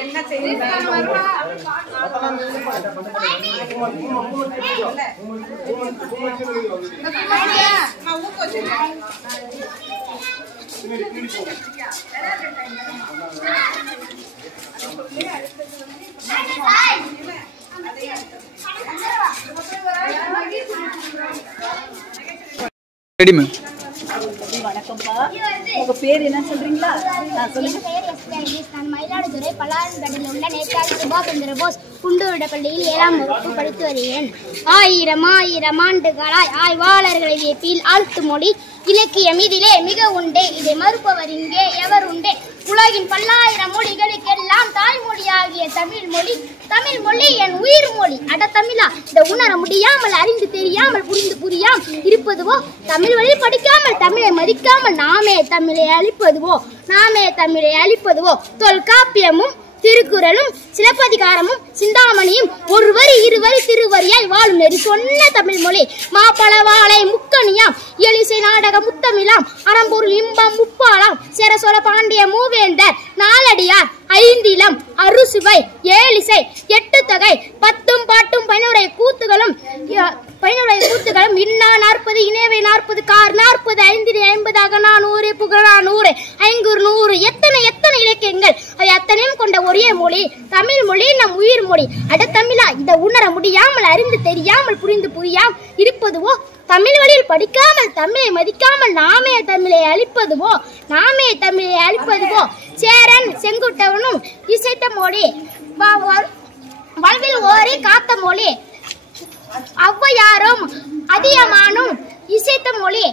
என்ன செய்யுங்க வணக்கம்ப்பா. உங்க பேர் என்ன சொல்றீங்களா? சொல்லுங்க. நான் மயிலாடுதுறை பலாரன்பேட்டையில் உள்ள நேதாஜி சுபாஷ் சந்திர போஸ் குண்டூரிட பள்ளியில் 7ஆம் வகுப்பு படித்து வருகிறேன். ஆயிரம் ஆண்டுகளாய் ஆய்வாளர்களை வியப்பில் ஆழ்த்து மொழி இலக்கியம் இதிலே மிக உண்டே, இதை மறுப்பவர் இங்கே எவர் உண்டே? உலகின் பல்லாயிரம் மொழிகளுக்கெல்லாம் தாய்மொழியாகிய தமிழ் மொழி என் உயிர் மொழி. அட தமிழா, இதை உணர முடியாமல் அறிந்து தெரியாமல் புரிந்து புரியாமல் இருப்பதுவோ, தமிழ் வழி படிக்காமல் தமிழை மதிக்காமல் நாமே தமிழை அழிப்பதுவோ. தொல்காப்பியமும் திருக்குறளும் சிலப்பதிகாரமும் சிந்தாமணியும் ஒரு வரி இருவரி திருவரியாய் வாழும் நெறி சொன்ன தமிழ் மொழி. மாப்பழவாளை முக்கணியாம் எலிசை நாடக முத்தமிழாம் அறம்பொருள் இன்பம் முப்பாலாம் சேரசோழ பாண்டிய மூவேந்தர் நாலடியார் ஐந்திலம் அறுசுவை ஏழிசை எட்டு தொகை 10 பாட்டும் பயனுடைய கூத்துகளும் இன்னா 40 இணைவை 40 கார் 40 5 50 400 புகழா 100 ஐங்கூர் 100 எத்தனை இலக்கியங்கள் அவை அத்தனையும் கொண்ட ஒரே மொழி தமிழ் மொழி. மொழி. அட தமிழா, இதை உணர முடியாமல் அறிந்து தெரியாமல் புரிந்து புரியாமல் இருப்பதுவோ, தமிழ் வழியில் படிக்காமல் தமிழை மதிக்காமல் நாமே தமிழை அழிப்பதுவோ, சேரன் செங்குட்டவனும் இசைத்த மொழி, வாழ்வில் ஓரி காத்த மொழி, ஔவையாரும் அதியமானும் இசைத்த மொழி,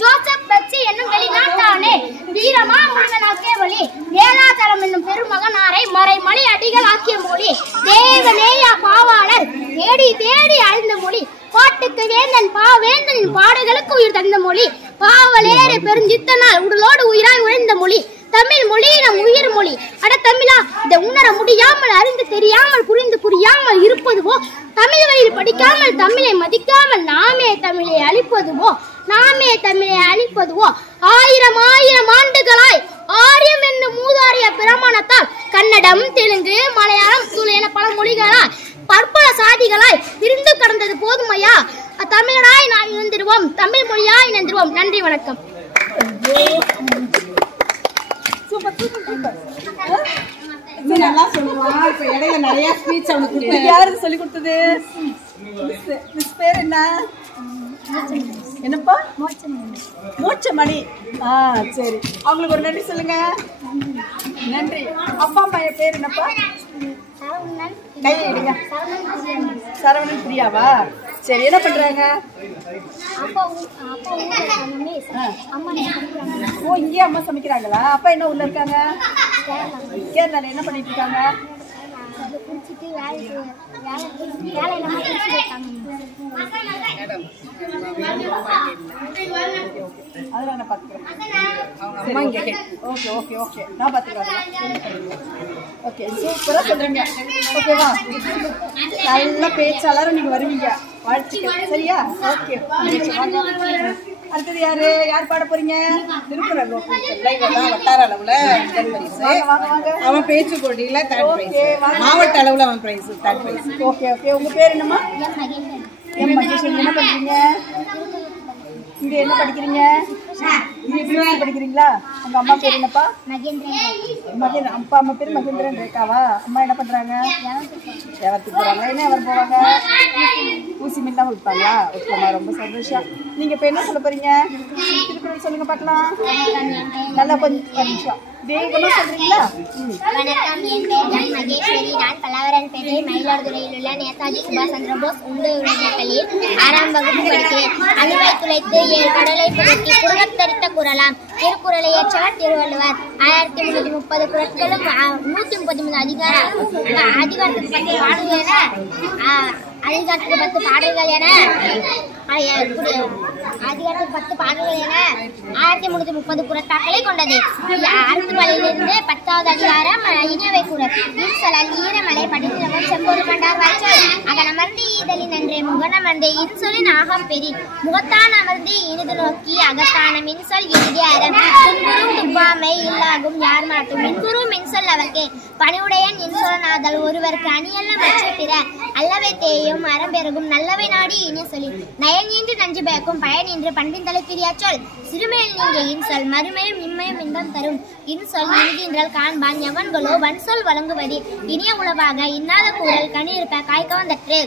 ஜோசப் பச்சி என்னும் வெளிநாட்டானே வீரமா முருகனாக்கிய மொழி, வேளாச்சலம் என்னும் பெருமகனாரை மறைமொழி அடிகள் ஆக்கிய மொழி, தேவநேய பாவாளர் தேடி தேடி அழிந்த மொழி, பாட்டுக்கு வேந்தன் வேந்தனின் பாடுகளுக்கு உயிர் தந்த மொழி, பாவலேறு பெருஞ்சித்தனால் உடலோடு உயிராய் உழைந்த மொழி, தமிழ் மொழி நம் உயிர் மொழி. அட தமிழா, இதை உணர முடியாமல் அறிந்து தெரியாமல் புரிந்து புரியாமல் இருப்பதுவோ, தமிழ் வழியில் படிக்காமல் தமிழை மதிக்காமல் நாமே தமிழை அழிப்பதுவோ, ஆயிரம் ஆண்டுகளாய் ஆரியம் என்னும் மூதாரிய பிரமாணத்தால் கன்னடம் தெலுங்கு மலையாளம் துளு என பல மொழிகளாய் பற்பல சாதிகளாய் பிரிந்து கடந்தது போதுமையா? தமிழராய் நாம் இணைந்திருவோம், தமிழ் மொழியாய் இணைந்திருவோம். நன்றி, வணக்கம். நல்லா சொல்லுவான். இப்ப இடையில நிறைய ஸ்பீச் அவனுக்கு கொடுத்தேன். யாருக்கு சொல்லி கொடுத்தது? மிஸ் பேர் என்ன? என்னப்பா? மோட்சமணி. சரி, அவங்களுக்கு ஒரு நன்றி சொல்லுங்க. நன்றி. அப்பா அம்மா பேர் என்னப்பா? கையை எடுங்க. சரவணன் பிரியாவா? சரி, என்ன பண்றாங்க? ஓ, இங்கேயே அம்மா சமைக்கிறாங்களா? அப்பா என்ன ஊர்ல இருக்காங்க? கேரளால. என்ன பண்ணிட்டு இருக்காங்க? அதெல்லாம் நான் பாத்துக்கிறேன். ஓகே ஓகே ஓகே, நான் பாத்துக்கிறேன். ஓகே, சூப்பரா சொல்றீங்க. ஓகேவா? நல்ல பேச்சாளரும் நீங்க வருவீங்க. வாழ்த்துக்கள். சரியா? ஓகே. அடுத்தது யார் பாட போறீங்க? திருக்குறள் வட்டார அளவுல அவன் பேச்சு போட்டியில தேர்ட் பிரைஸ், மாவட்ட அளவுல அவன் price third prize. Okay okay. உங்க பேர் என்னம்மா? எம் மகேஸ்வரி. என்ன பண்றீங்க இங்க? என்ன படிக்கிறீங்க? படிக்கிறீங்களா? உங்க அம்மா பேர் என்னப்பா? மகேந்திரன். அப்பா அம்மா பேர் மகேந்திரன் ரேகாவா? அம்மா என்ன பண்றாங்க? வியாபாரத்துக்கு போறாங்களா? என்ன வியாபாரம் போவாங்க? ஊசி மில்லாம் விற்பாங்களா? ஓகேம்மா, ரொம்ப சந்தோஷம். நீங்க இப்ப என்ன சொல்ல போறீங்க? திருக்குறள் சொல்லுங்க பார்க்கலாம். நல்லா கொஞ்சம் நிமிஷம் வேகமா சொல்றீங்களா? வணக்கம், என் பெயர் எம் மகேஸ்வரி. நான் பல்லவரன்பேட்டை மயிலாடுதுறையில் உள்ள நேதாஜி சுபாஷ் சந்திர போஸ் உண்டு உலகிய பள்ளியில் 6ஆம் வகுப்பு படிக்கிறேன். அணுவை துளைத்து 7 கடலை புரட்டி குரத்தரித்த குறளாம் திருக்குறளை ஏற்றவர் திருவள்ளுவர். 1330 குறட்களும் 133 அதிகாரத்துக்கு 10 பாடல்கள் என 1330 குறத்தாக்களை கொண்டது. அறத்துப்பாலிலிருந்து 10வது அதிகாரம் இனியவை குறள். இன்சொல் ஈரமலை படித்தவன் செம்பொரு கண்டார் வாய்ச்சொல் அகனமர்ந்து ஈதலின் அன்றே முகனமர்ந்து இன்சொலின் ஆகம் பெரி முகத்தான் அமர்ந்து இனிது நோக்கி அகத்தான மின்சொல் இறுதி அறம் துன்புறும் துப்பாமை இல்லாகும் யார் மாட்டும் மின்குறும் மின்சொல் அவர்க்கே பணிவுடையன் இன்சொலனாதல் ஒருவருக்கு அணியல்ல மற்ற பிற அல்லவை தேயும் அறம்பெருகும் நல்லவை நாடி இனிய சொல்லி நயன் இன்று நஞ்சு பயக்கும் பயன் என்று பண்பின் தலை பிரியா சொல் சிறுமையில் நீங்க இன்சொல் மறுமையும் இம்மையும் இன்பம் தரும் இன்சொல் இறுதியின்றல் காண்பான் எவன்களோ வன்சொல் வழங்குவது இனிய உளவாக இன்னாத கூறல் கனியிருப்ப காய்கவந்தற்று.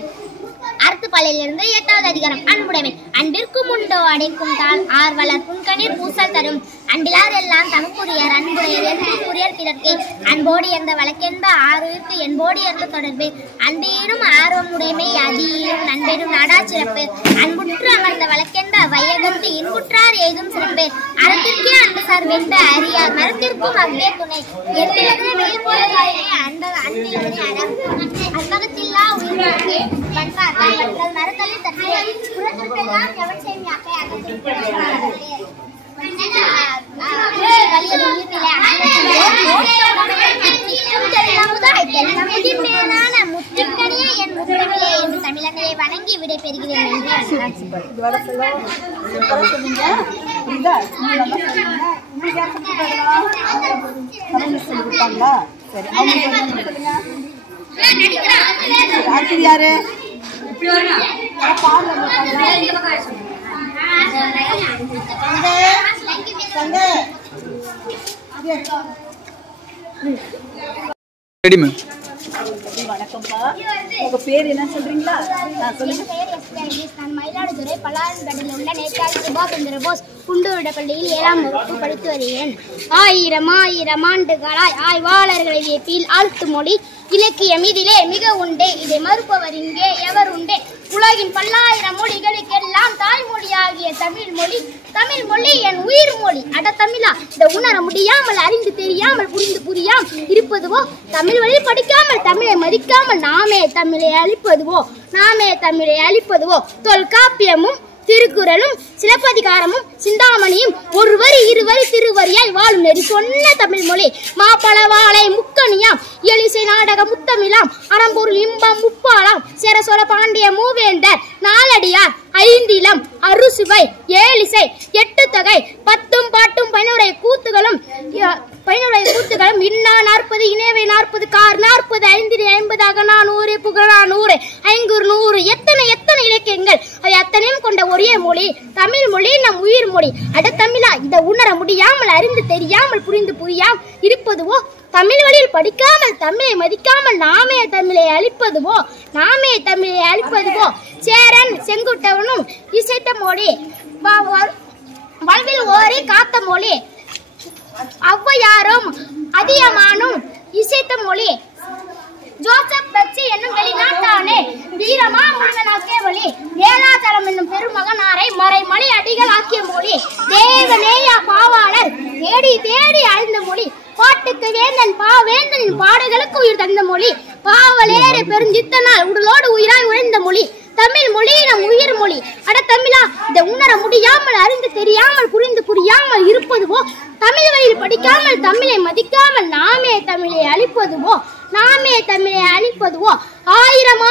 அறத்துப்பாலிலிருந்து 8வது அதிகாரம் அன்புடைமை. அன்பிற்கும் உண்டோ அடைக்கும் தாள் ஆர்வலர் புன்கணீர் பூசல் தரும் அன்பிலார் எல்லாம் தமக்குரியர் அன்புடையர் என்புரியர் பிறர்க்கு அன்போடு எந்த வழக்கென்ப ஆறுவிற்கு என்போடு எந்த தொடர்பு அன்பேரும் ஆர்வம் உடைமை அதியும் நண்பெரும் நாடா சிறப்பு அன்புற்று அமர்ந்த வழக்கென்ப வையகத்து இன்புற்றார் ஏதும் சிறப்பு அறத்திற்கே அன்பு சார் வென்ப அறியார் மரத்திற்கும் அவ்வே துணை என்பது வெளிப்போலவே அன்பகத்தில்லா அன்பகத்தில்லா உயிர்க்கு பண்பார் மரத்தலை தட்டு புறத்திற்கெல்லாம் எவன் செய்யாக்கை தமிழனையை வணங்கி விடை பெறுகிறேன். யாரு ரெடி மேம். வணக்கம்ப்பா. உங்க பேர் என்ன சொல்றீங்களா? சொல்லுங்க. நான் மயிலாடுதுறை பலாரன்பேட்டையில் உள்ள நேதாஜி சுபாஷ் சந்திர போஸ் குண்டுவிடப்பள்ளியில் 7ஆம் வகுப்பு படித்து வருகிறேன். ஆயிரம் ஆயிரம் ஆண்டுகளாய் ஆய்வாளர்களை வியப்பில் ஆழ்த்து மொழி இலக்கியம் இதிலே மிக உண்டு. இதை மறுப்பவர் இங்கே எவர் உண்டு? உலகின் பல்லாயிரம் மொழிகளுக்கெல்லாம் தாய்மொழியாகிய தமிழ் மொழி. தமிழ் மொழி என் உயிர் மொழி. அட தமிழா, இதை உணர முடியாமல் அறிந்து தெரியாமல் புரிந்து புரியாமல் இருப்பதுவோ, தமிழ் வழி படிக்காமல் தமிழை மதிக்காமல் நாமே தமிழை அழிப்பதுவோ. தொல்காப்பியமும் திருக்குறளும் சிலப்பதிகாரமும் சிந்தாமணியும் ஒரு வரி இருவரி திருவரியாய் வாழும் நெறி சொன்ன தமிழ் மொழி. மாப்பளவாளை முக்கணியாம் எலிசை நாடக முத்தமிழாம் அறம்பொருள் இன்பம் முப்பாலாம் சேரசோழ பாண்டிய மூவேந்தர் நாலடியார் ஐந்திலம் அறுசுவை ஏழிசை எட்டு தொகை 10 பாட்டும் 11 கூத்துகளும் இன்னா 40 இணைவை 40 கார் 40 5 50 அகனா 100 புகழா 100 ஐங்குறு 100 எத்தனை இலக்கியங்கள் அவை அத்தனையும் கொண்ட ஒரே மொழி தமிழ் மொழி, நம் உயிர் மொழி. அட தமிழா, இதை உணர முடியாமல் அறிந்து தெரியாமல் புரிந்து புரியாமல் இருப்பதுவோ, தமிழ் வழியில் படிக்காமல் தமிழை மதிக்காமல் நாமே தமிழை அழிப்பதுவோ. சேரன் செங்குட்டவனும் இசைத்த மொழி, வாழ்வில் ஓரி காத்த மொழி. ஔவையாரும் அதியமானும் இசைத்த மொழி. ஜோசப் பச்சி என்னும் வெளிநாட்டானே வீரமா முருகனாக்கிய மொழி. வேளாச்சலம் என்னும் பெருமகனாரை மறைமொழி அடிகள் ஆக்கிய மொழி. தேவநேயா பாவாளர் தேடி தேடி அழிந்த மொழி. பாட்டுக்கு வேந்தன் பாவேந்தனின் பாடுகளுக்கு உயிர் தந்த மொழி. பாவலேறு பெருஞ்சித்தனால் உடலோடு உயிராய் உழைந்த மொழி தமிழ் மொழி, நம் உயிர் மொழி. அட தமிழா, இதை உணர முடியாமல் அறிந்து தெரியாமல் புரிந்து புரியாமல் இருப்பதுவோ, தமிழ் வழியில் படிக்காமல் தமிழை மதிக்காமல் நாமே தமிழை அழிப்பதுவோ. ஆயிரம்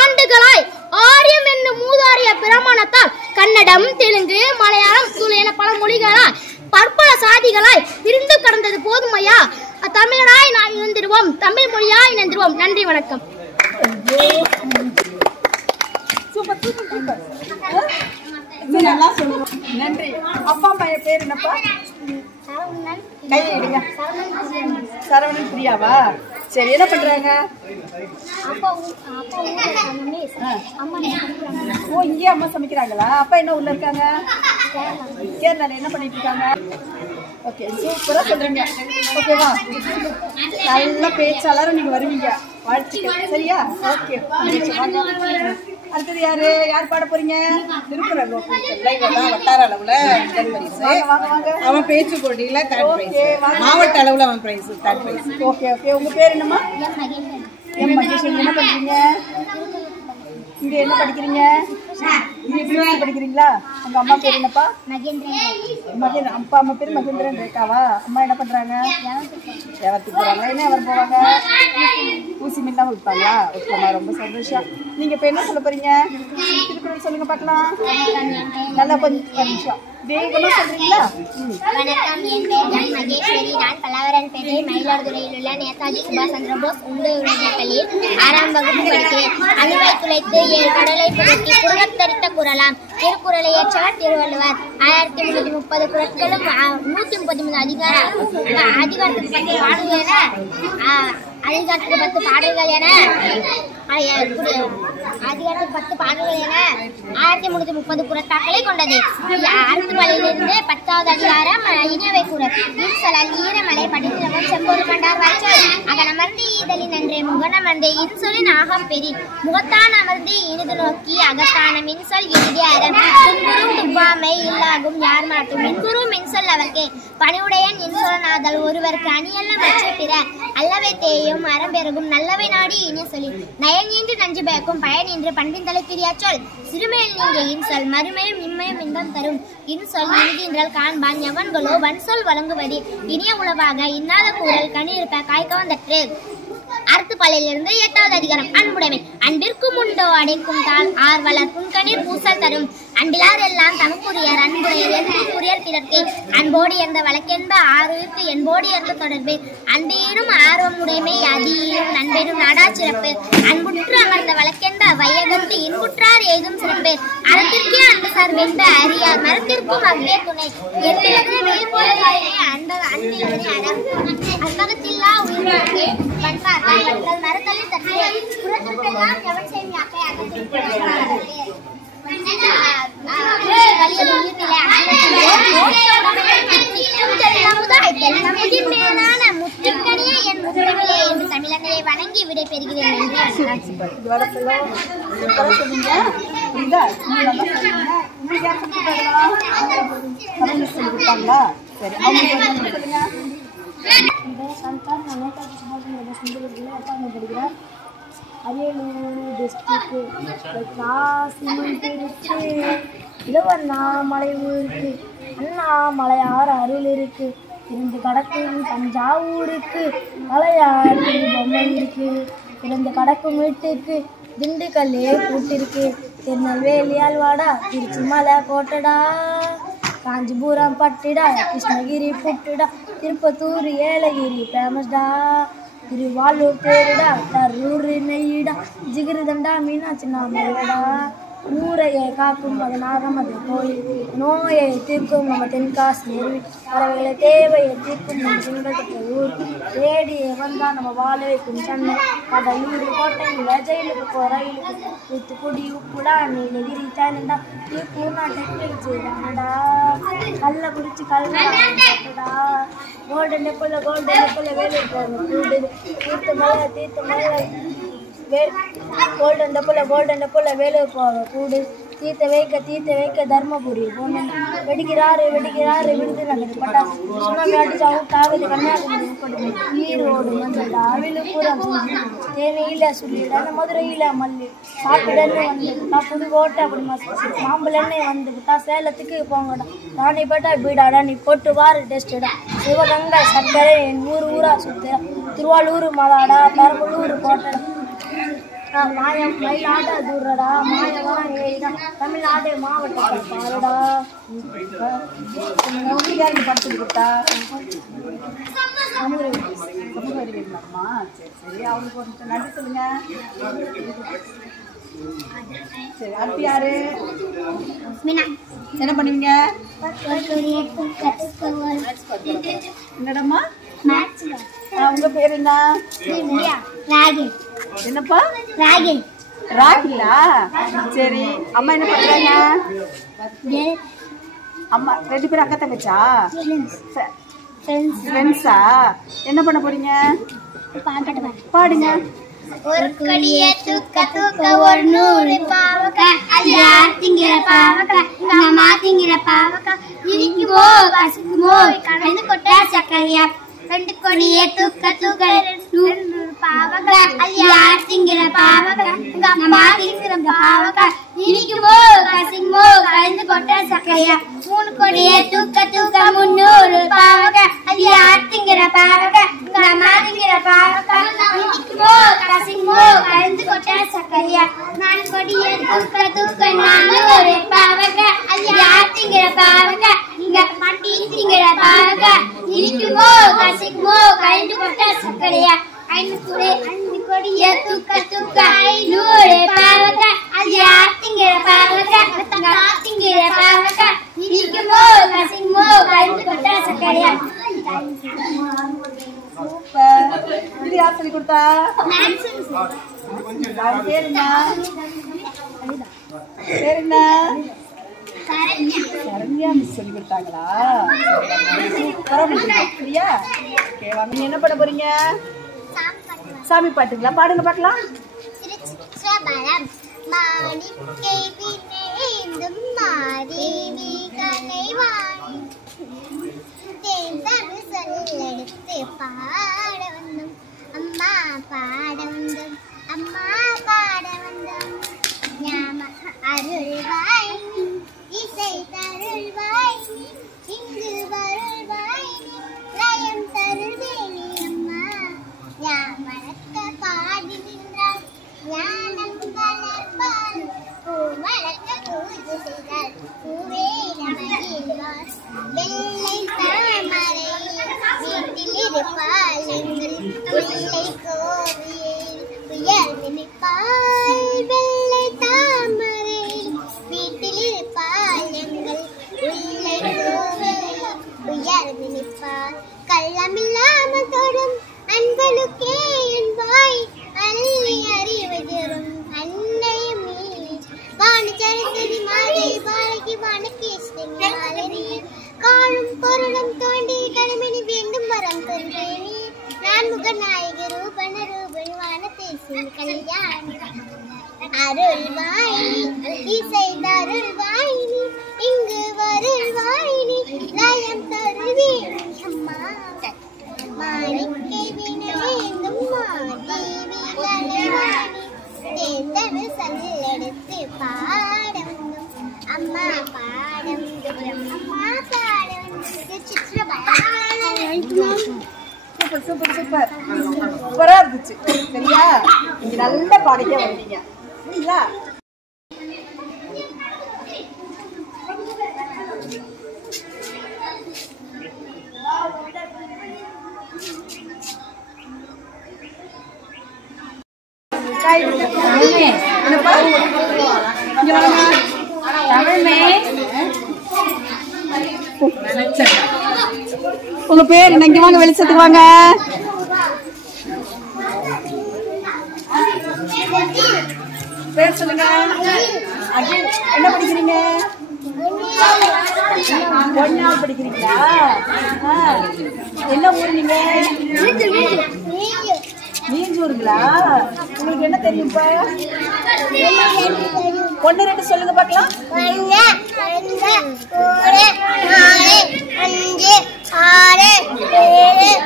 ஆண்டுகளாய் ஆரியம் என்னும் மூதாரிய பிரமாணத்தால் கன்னடம் தெலுங்கு மலையாளம் துளு என பல மொழிகளாய் பற்பல சாதிகளாய் பிரிந்து கடந்தது போதுமையா? தமிழராய் நாம் இணைந்திருவோம், தமிழ் மொழியாய் இணைந்திருவோம். நன்றி, வணக்கம். நல்லா சொல்லுவோம். நன்றி. அப்பா அம்மா பேர் என்னப்பா? கையிடுங்க. சரவணன் பிரியாவா? சரி, என்ன பண்றாங்க? ஓ, இங்கே அம்மா சமைக்கிறாங்களா? அப்பா என்ன ஊர்ல இருக்காங்க? கேரளால. என்ன பண்ணிட்டு இருக்காங்க? ஓகே, சூப்பரா சொல்றீங்க. ஓகேவா? நல்ல பேச்சாளரும் நீங்க வருவீங்க. வாழ்த்துக்கள். சரியா? ஓகே, அடுத்தது யார் பாட போறீங்க? திருக்குறள் வட்டார அளவுல முதல் பரிசு, அவன் பேச்சு போட்டியில தேர்ட் பிரைஸ், மாவட்ட அளவுல அவன் price third prize. Okay okay. உங்க பேர் என்னம்மா? எம் மகேஸ்வரி. என்ன பண்றீங்க இங்க? என்ன படிக்கிறீங்க? படிக்கிறீங்களா? உங்க அம்மா பேர் என்னப்பா? மகேந்திரன். அப்பா அம்மா பேர் மகேந்திரன் ரேகாவா? அம்மா என்ன பண்றாங்க? சேவத்துக்கு போறாங்க. என்ன அவர் போவாங்க? ஊசி மில்லாம விற்பாங்களா? ஓகேம்மா, ரொம்ப சந்தோஷம். நீங்க இப்ப என்ன சொல்ல போறீங்க? திருக்குறள் சொல்லுங்க பார்க்கலாம். நல்லா கொஞ்சம் நிமிஷம் வேகமா சொல்றீங்களா? வணக்கம், என் பெயர் எம் மகேஸ்வரி. நான் பல்லாவரன்பேட்டை மயிலாடுதுறையில் உள்ள நேதாஜி சுபாஷ் சந்திர போஸ் பள்ளியில் 6ஆம் வகுப்பு படிக்கிறேன். அணுவை துளைத்து 7 கடலை புரட்டி குரத்தரித்த குரலாம். திருக்குறளை ஏற்றவர் திருவள்ளுவர். 1330 குரட்களும் 133 அதிகாரத்துக்கு 10 பாடல்கள் என 1330 குரட்டாக்களை கொண்டது. அறத்துப்பாலிலிருந்து 10வது அதிகாரம் இனியவை குரல். இன்சொல் ஈரமலை படித்தவன் செம்பொரு கண்டார் வாய்ச்சொல் அகனமர்ந்து ஈதலின் அன்றே முகனமர்ந்து இன்சொலின் ஆகம் பெரி முகத்தான் அமர்ந்து இனிது நோக்கி அகத்தான மின்சொல் இனிதே அறம் துன்புறும் துப்பாமை இல்லாகும் யார் மாட்டும் மின்குறும் மின்சொல் அவர்க்கே பணிவுடையன் இன்சொலனாதல் ஒருவருக்கு அணியல்ல மற்ற பிற அல்லவை தேயும் அறம்பெருகும் நல்லவை நாடி இனிய சொல்லி நயன் இன்று நஞ்சு பயக்கும் பயன் என்று பண்பின் தலைக்கிரியா சொல் சிறுமையில் நீங்க இன்சொல் மறுமையும் இம்மையும் இன்பம் தரும் இன்சொல் இனிதின்றால் காண்பான் எவன்களோ வன்சொல் வழங்குவது இனிய உணவாக இன்னாத கூறல் கனியிருப்ப காய்கவந்தற்று. அறத்துப்பாலிலிருந்து 8வது அதிகாரம் அன்புடைமை. அன்பிற்கும் உண்டோ அடைக்கும் தாள் ஆர்வலர் புன்கணீர் பூசல் தரும் அன்பிலார் எல்லாம் தமக்குரியர் அன்புடையர் என்புரியர் பிறர்க்கு அன்போடு இருந்த வழக்கென்ப ஆறுவிற்கு என்போடு இருந்த தொடர்பு அன்பேரும் ஆர்வம் உடைமை அதீரும் நண்பெரும் நாடா சிறப்பு அன்புற்று அமர்ந்த வழக்கென்ப வையகத்து இன்புற்றார் ஏதும் சிறப்பு அறத்திற்கே அன்பு சார் வென்ப அறியார் மரத்திற்கும் அவ்வே துணை எண்ணிலதே வெளிப்போலவே அன்பிலதே அறம் அன்பகத்தில்லா உயிர்க்கு பண்பார்கள் மறுத்தலில் தமிழங்களை வணங்கி விடை பெறுகிறேன். அரியலூர் டிஸ்ட்ரிக்ட் இளவண்ணாமலை ஊருக்கு அண்ணாமலையார் அருள் இருக்கு. இருந்து கடக்கும் தஞ்சாவூருக்கு மலையாறு பொம்மை இருக்கு. இருந்து கடக்கும் வீட்டுக்கு திண்டுக்கல்லே கூட்டிருக்கு. திருநெல்வேலி அல்வாடா, திருச்சி மலை கோட்டடா, காஞ்சிபுரம் பட்டுடா, கிருஷ்ணகிரி புட்டுடா, திருப்பத்தூர் ஏலகிரி ஃபேமஸ்டா, திருவாரூர் தேருடா, கரூர் நெய்டா, ஜிகிருதண்டா மீனாட்சி நாமடா, ஊரையை காக்கும் மகனாகம் அது கோயில், நோயை தீர்க்கும் நம்ம தென்காசி நேர்வி, பறவைகளை தேவையை தீர்க்கும் நம்ம செங்கல்பட்டு ஊர், தேடியே வந்தா நம்ம வாழ வைக்கும் சென்னை, கடலூர் கோட்டையில் ஜெயிலுக்கு போகிற ரயிலுக்கு, தூத்துக்குடி உப்புடா, நீலகிரி சேனண்டா, தீர்ப்பூர்னா டெக்னிக்கு தானடா, கள்ளக்குறிச்சி கல்விடா, கோல்டன் நெப்பில் வேலூர் போகிற கூடு, தீர்த்த மலை கோல்டன் டெப்பில் வேலூர் போக கூடு, தீர்த்த வைக்க தர்மபுரி பொண்ணு, வெடிக்கிறாரு விருதுநகர் பட்டாசு, சுனாமி அடிச்சாவும் காவிரி கன்னியாகுமரி உட்படுது, ஈரோடு மஞ்சள் விழுப்புரம் தேனியில சுள்ளிட மதுரையில மல்லி, சாப்பிடன்னு வந்துக்கிட்டா புதுக்கோட்டை அப்படி மாம்பழன்னு வந்துக்கிட்டா சேலத்துக்கு போங்கடா, ராணிப்பேட்டா பீடாடா நீ போட்டு வாரு டெஸ்டடா, சிவகங்கை சர்க்கரை என் ஊரா சுத்துறா, திருவாரூர் மலாடா பெரம்பலூர் கோட்டடா, மாயம் மயிலாட தூரடா, மாயவரம் ஏறிடா, தமிழ்நாடு மாவட்டத்தை பாருடா. படிச்சுட்டு கொடுத்தா சமூக அறிவியல்மா. சரி அவங்களுக்கு ஒரு நன்றி சொல்லுங்க. சரி அடுத்து யாரு என்ன பண்ணுவீங்க? என்னடம்மா உங்க பேர் என்ன? என்னப்பா? ராகிலா. சரி அம்மா என்ன பண்றாங்க? அம்மா 2 பேரும் அக்கா தங்கச்சா? ஃப்ரெண்ட்ஸா? என்ன பண்ண போறீங்க? பாடுங்க. ஒரு கொடிய தூக்க ஒரு 100 பாவக்கா, அது யார் திங்கிற பாவக்கா, எங்க அம்மா திங்கிற பாவக்கா, இனிக்குமோ கசுக்குமோ கலந்து கொட்டா சக்கரையா, 2 கொடிய தூக்க 100 பாவக்கா, அது யார் திங்கிற பாவக்கா, எங்க அம்மா திங்கிற பாவக்கா, இனிக்குமோ கசுக்குமோ கலந்து கொட்டா சக்கரையா, 3 கொடிய தூக்க 300 பாவக்கா, அது யார் திங்கிற பாவக்கா, எங்க அம்மா திங்கிற பாவக்கா, இனிக்குமோ கசுக்குமோ கலந்து கொட்டா சக்கரையா, 4 கொடிய தூக்க 400 பாவக்கா, அது யார் திங்கிற பாவக்கா, எங்க அம்மா திங்கிற பாவக்கா, இனிக்குமோ கசுக்குமோ கலந்து கொட்டா சக்கரையா, 5 கொடிய தூக்க 500 பாவக்கா, அது யார் திங்கிற பாவக்கா, எங்க அம்மா திங்கிற பாவக்கா, இனிக்குமோ கசுக்குமோ கலந்து கொட்டா சக்கரையா. சூப்பர். இது யார் சொல்லி கொடுத்தா? பேர் என்ன? சரண்யா மிஸ் சொல்லி கொடுத்தாங்களா? அப்படியா? நீங்க என்ன பண்ண போறீங்க? சாமி பாட்டுங்களா? பாடுங்க பார்க்கலாம். திருச்சிற்றம்பலம் மாணிக்கை வினேந்தும் மாதேவி கலைவாணி, தேர்ந்தமிழ் சொல்லெடுத்து பாட வந்தோம் அம்மா பாட வந்தோம் அம்மா பாட வந்தோம், ஞாம அருள்வாய் இசை தருள்வாய் இங்கு வருள்வாய் லயம் தருள்வேணி அம்மா, ஞாமழக்க பாடி நின்றால் ஞானம் வளர்ப்பால், பூமழக்க பூஜை செய்தால் பூவே நமகில்வார், வெள்ளை தாமரை வீட்டில் இருப்பால் எங்கள் பிள்ளை கோவில் உயர்ந்து நிற்பாள், வெள்ளை தாமரை வீட்டில் இருப்பால் எங்கள் பிள்ளை கோவில் உயர்ந்து நிற்பாள், கள்ளமில்லாமல் தொடும் அன்பளுக்கே என்பாய் அள்ளி அறிவு தரும் நான்முக நாயகி ரூபண ரூபணி வானத்தை கல்யாணி அருள் வாயினி இசை தருள் வாயினி இங்கு வருள் வாயினி லயம் தருவேணி அம்மா மாணிக்கை வினவேந்தும் மாதேவி லயவாணி தேர்ந்தது சல்லெடுத்து பாட வந்தும் அம்மா பாட வந்தும் அம்மா பாட வந்தும் சூப்பர் சூப்பர் சூப்பர் சூப்பரா இருந்துச்சு. சரியா? நீங்க நல்ல பாடிக்க வந்தீங்க. சரிங்களா? உங்க பேர் என்ன? இங்க வாங்க, வெளிச்சத்துக்கு வாங்க. பேர் சொல்லுங்க. என்ன படிக்கிறீங்க? 1ஆவது படிக்கிறீங்களா? என்ன ஊர் நீங்க? மீஞ்சூருங்களா? உங்களுக்கு என்ன தெரியும்? இப்ப 1 2 சொல்லுங்க பார்க்கலாம். 1 2 3 4 5 6 7 8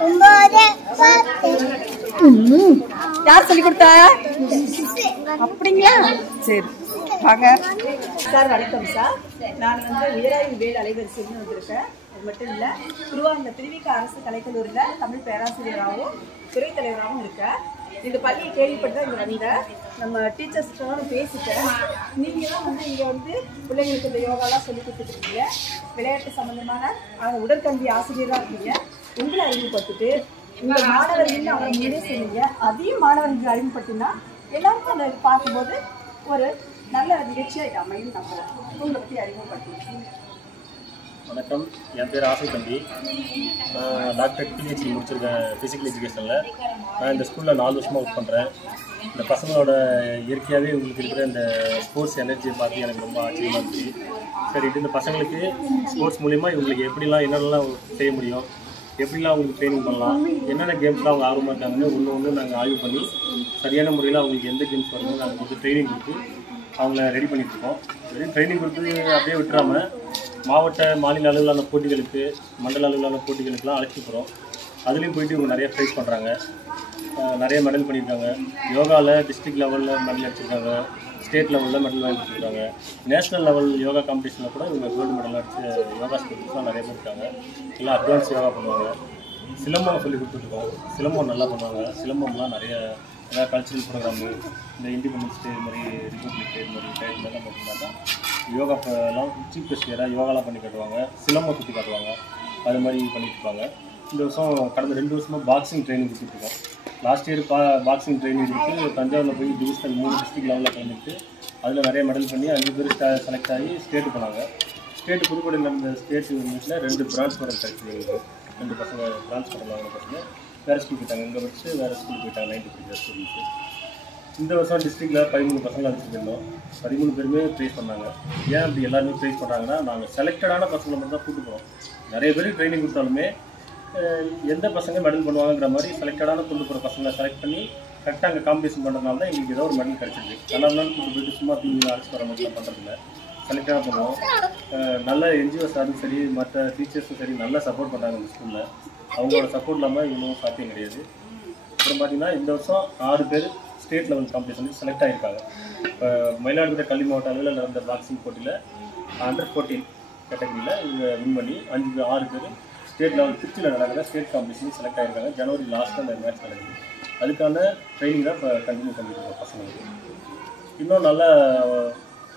9 10. யார் சொல்லி கொடுத்தா? அப்படிங்களா? சரி வாங்க. சார் வணக்கம் சார். நான் வீராயு வேல் அலைவரிசைன்னு வந்திருக்கேன். அது மட்டும் இல்லை, திருவாரூர் திருவிக அரசு கலைக்கல்லூரியில் தமிழ் பேராசிரியராகவும் துறைத் தலைவராகவும் இருக்கேன். இந்த பள்ளியை கேள்விப்பட்டு தான் இங்கே வந்தேன். நம்ம டீச்சர்ஸ்லாம் பேசிட்டேன். நீங்கள் தான் இங்கே பிள்ளைங்களுக்கு இந்த யோகாலாம் சொல்லி கொடுத்துருக்கீங்க. விளையாட்டு சம்மந்தமான உடற்கல்வி ஆசிரியராக இருக்கீங்க. உங்களை அறிமுகப்படுத்திட்டு உங்கள் மாணவர்கள் அவரை முன்னே சொன்னீங்க. அதையும் மாணவர்களுக்கு அறிமுகப்படுத்தினா எல்லாருக்கும் அதை பார்க்கும்போது ஒரு நல்ல நிகழ்ச்சியாக அமையும். நம்புகிறேன். உங்களை பற்றி அறிமுகப்படுத்துங்க. வணக்கம், என் பேர் ஆசை தம்பி. நான் டாக்டர் பிஹெச்டி முடிச்சிருக்கேன் ஃபிசிக்கல் எஜுகேஷனில். நான் இந்த ஸ்கூலில் 4 வருஷமாக ஒர்க் பண்ணுறேன். இந்த பசங்களோட இயற்கையாகவே உங்களுக்கு இருக்கிற இந்த ஸ்போர்ட்ஸ் எனர்ஜியை பார்த்து எனக்கு ரொம்ப ஆச்சரியமாக இருந்துச்சு. சரிட்டு இந்த பசங்களுக்கு ஸ்போர்ட்ஸ் மூலிமா இவங்களுக்கு எப்படிலாம் என்னென்னலாம் செய்ய முடியும், எப்படிலாம் அவங்களுக்கு ட்ரைனிங் பண்ணலாம், என்னென்ன கேம்ஸ்லாம் அவங்க ஆர்வமாக இருக்காங்கன்னு ஒன்று நாங்கள் ஆய்வு பண்ணி சரியான முறையில் அவங்களுக்கு எந்த கேம்ஸ் வரணும் நாங்கள் கொடுத்து ட்ரைனிங் கொடுத்து அவங்கள ரெடி பண்ணிகிட்ருக்கோம். வெறும் ட்ரைனிங் கொடுத்து அப்படியே விட்டுறாமல் மாவட்ட மாநில அளவிலான போட்டிகளுக்கு, மண்டல அளவிலான போட்டிகளுக்கெலாம் அழைச்சி போகிறோம். அதுலேயும் போயிட்டு இவங்க நிறைய ப்ரைஸ் பண்ணுறாங்க, நிறைய மெடல் பண்ணியிருக்காங்க. யோகாவில் டிஸ்ட்ரிக்ட் லெவலில் மெடல் அடிச்சிருக்காங்க, ஸ்டேட் லெவலில் மெடல் வாங்கி கொடுத்துருக்காங்க. நேஷ்னல் லெவல் யோகா காம்படிஷனில் கூட இவங்க கோல்டு மெடல் அடிச்சு யோகா ஸ்போர்ட்ஸ்லாம் நிறைய பேர் இருக்காங்க. எல்லாம் அட்வான்ஸ் யோகா பண்ணுவாங்க. சிலம்பம் சொல்லி கொடுத்துட்ருக்கோம். சிலம்பம் நல்லா பண்ணுவாங்க. சிலம்பம்லாம் நிறைய ஏதாவது கல்ச்சுரல் ப்ரோக்ராமு, இந்த இண்டிபெண்டன்ஸ் டே இது மாதிரி, ரிப்பப்ளிக் டே இது மாதிரி டைம்லாம் பார்த்தீங்கன்னா யோகா எல்லாம் சீஃப் கெஸ்ட் வேறு யோகாலாம் பண்ணி காட்டுவாங்க, சிலம்பம் சுற்றி காட்டுவாங்க. அது மாதிரி பண்ணிட்டு இருப்பாங்க. இந்த வருஷம் கடந்த 2 வருஷமாக பாக்ஸிங் ட்ரைனிங் கொடுத்துட்ருக்கோம். லாஸ்ட் இயர் பாக்ஸிங் ட்ரைனிங் கொடுத்து தஞ்சாவூரில் போய் டிவிஷனல் 3 டிஸ்ட்ரிக்ட் லெவலில் கலந்துட்டு அதில் நிறைய மெடல் பண்ணி 5 பேர் செலக்ட் ஆகி ஸ்டேட்டு போனாங்க. ஸ்டேட்டு புதுக்கோட்டையில் நடந்த ஸ்டேட் யூனிவர்சிட்டியில் 2 பிரான்ஸ் மெடல் கிடைச்சிது எங்களுக்கு. 2 பசங்க பிரான்ஸ் மெடல் வாங்கின பசங்க வேறு ஸ்கூல் போயிட்டாங்க. இங்கே படிச்சு வேறு ஸ்கூல் போயிட்டாங்க. 9th படிக்கிற ஸ்டூடெண்ட்ஸு. இந்த வருஷம் டிஸ்ட்ரிக்டில் 13 பசங்களை அனுப்பிச்சிருந்தோம். 13 பேருமே ப்ரைஸ் பண்ணாங்க. ஏன் அப்படி எல்லாருமே ப்ரைஸ் பண்ணுறாங்கன்னா, நாங்கள் செலக்டடான பசங்களை மட்டும் தான் கூப்பிட்டு போகிறோம். நிறைய பேர் ட்ரைனிங் கொடுத்தாலுமே எந்த பசங்க மெடல் பண்ணுவாங்கிற மாதிரி செலக்டடான கொண்டு போகிற பசங்களை செலக்ட் பண்ணி கரெக்டாக அங்கே காம்படிஷன் பண்ணுறதுனால தான் எங்களுக்கு ஏதோ ஒரு மெடல் கிடச்சிருக்கு. அதனால கூப்பிட்டு போயிட்டு சும்மா டிவியில் அழைச்சி வர மாதிரிலாம் பண்ணுறதில்ல, செலக்டாக பண்ணுவோம். நல்ல என்ஜிஓஸ் அதுவும் சரி, மற்ற டீச்சர்ஸும் சரி நல்லா சப்போர்ட் பண்ணுறாங்க இந்த ஸ்கூலில். அவங்களோட சப்போர்ட் இல்லாமல் இவ்வளோ சாத்தியம் கிடையாது. அப்புறம் பார்த்திங்கன்னா இந்த வருஷம் 6 பேர் ஸ்டேட் லெவல் காம்படிஷனுக்கு செலக்ட் ஆகியிருக்காங்க. இப்போ மயிலாடுதுறை கல்வி மாவட்ட அளவில் நடந்த பாக்ஸிங் போட்டியில் அண்டர் 14 கேட்டகரியில் இவங்க வின் பண்ணி 6 பேர் ஸ்டேட் லெவல் திருச்சியில் நடக்கிற ஸ்டேட் காம்படிஷனுக்கு செலக்ட் ஆகியிருக்காங்க. ஜனவரி லாஸ்ட்டில் அந்த மேட்ச் நடக்குது. அதுக்கான ட்ரைனிங் தான் இப்போ கண்டினியூ பண்ணியிருக்கோம் பசங்களுக்கு. இன்னும் நல்லா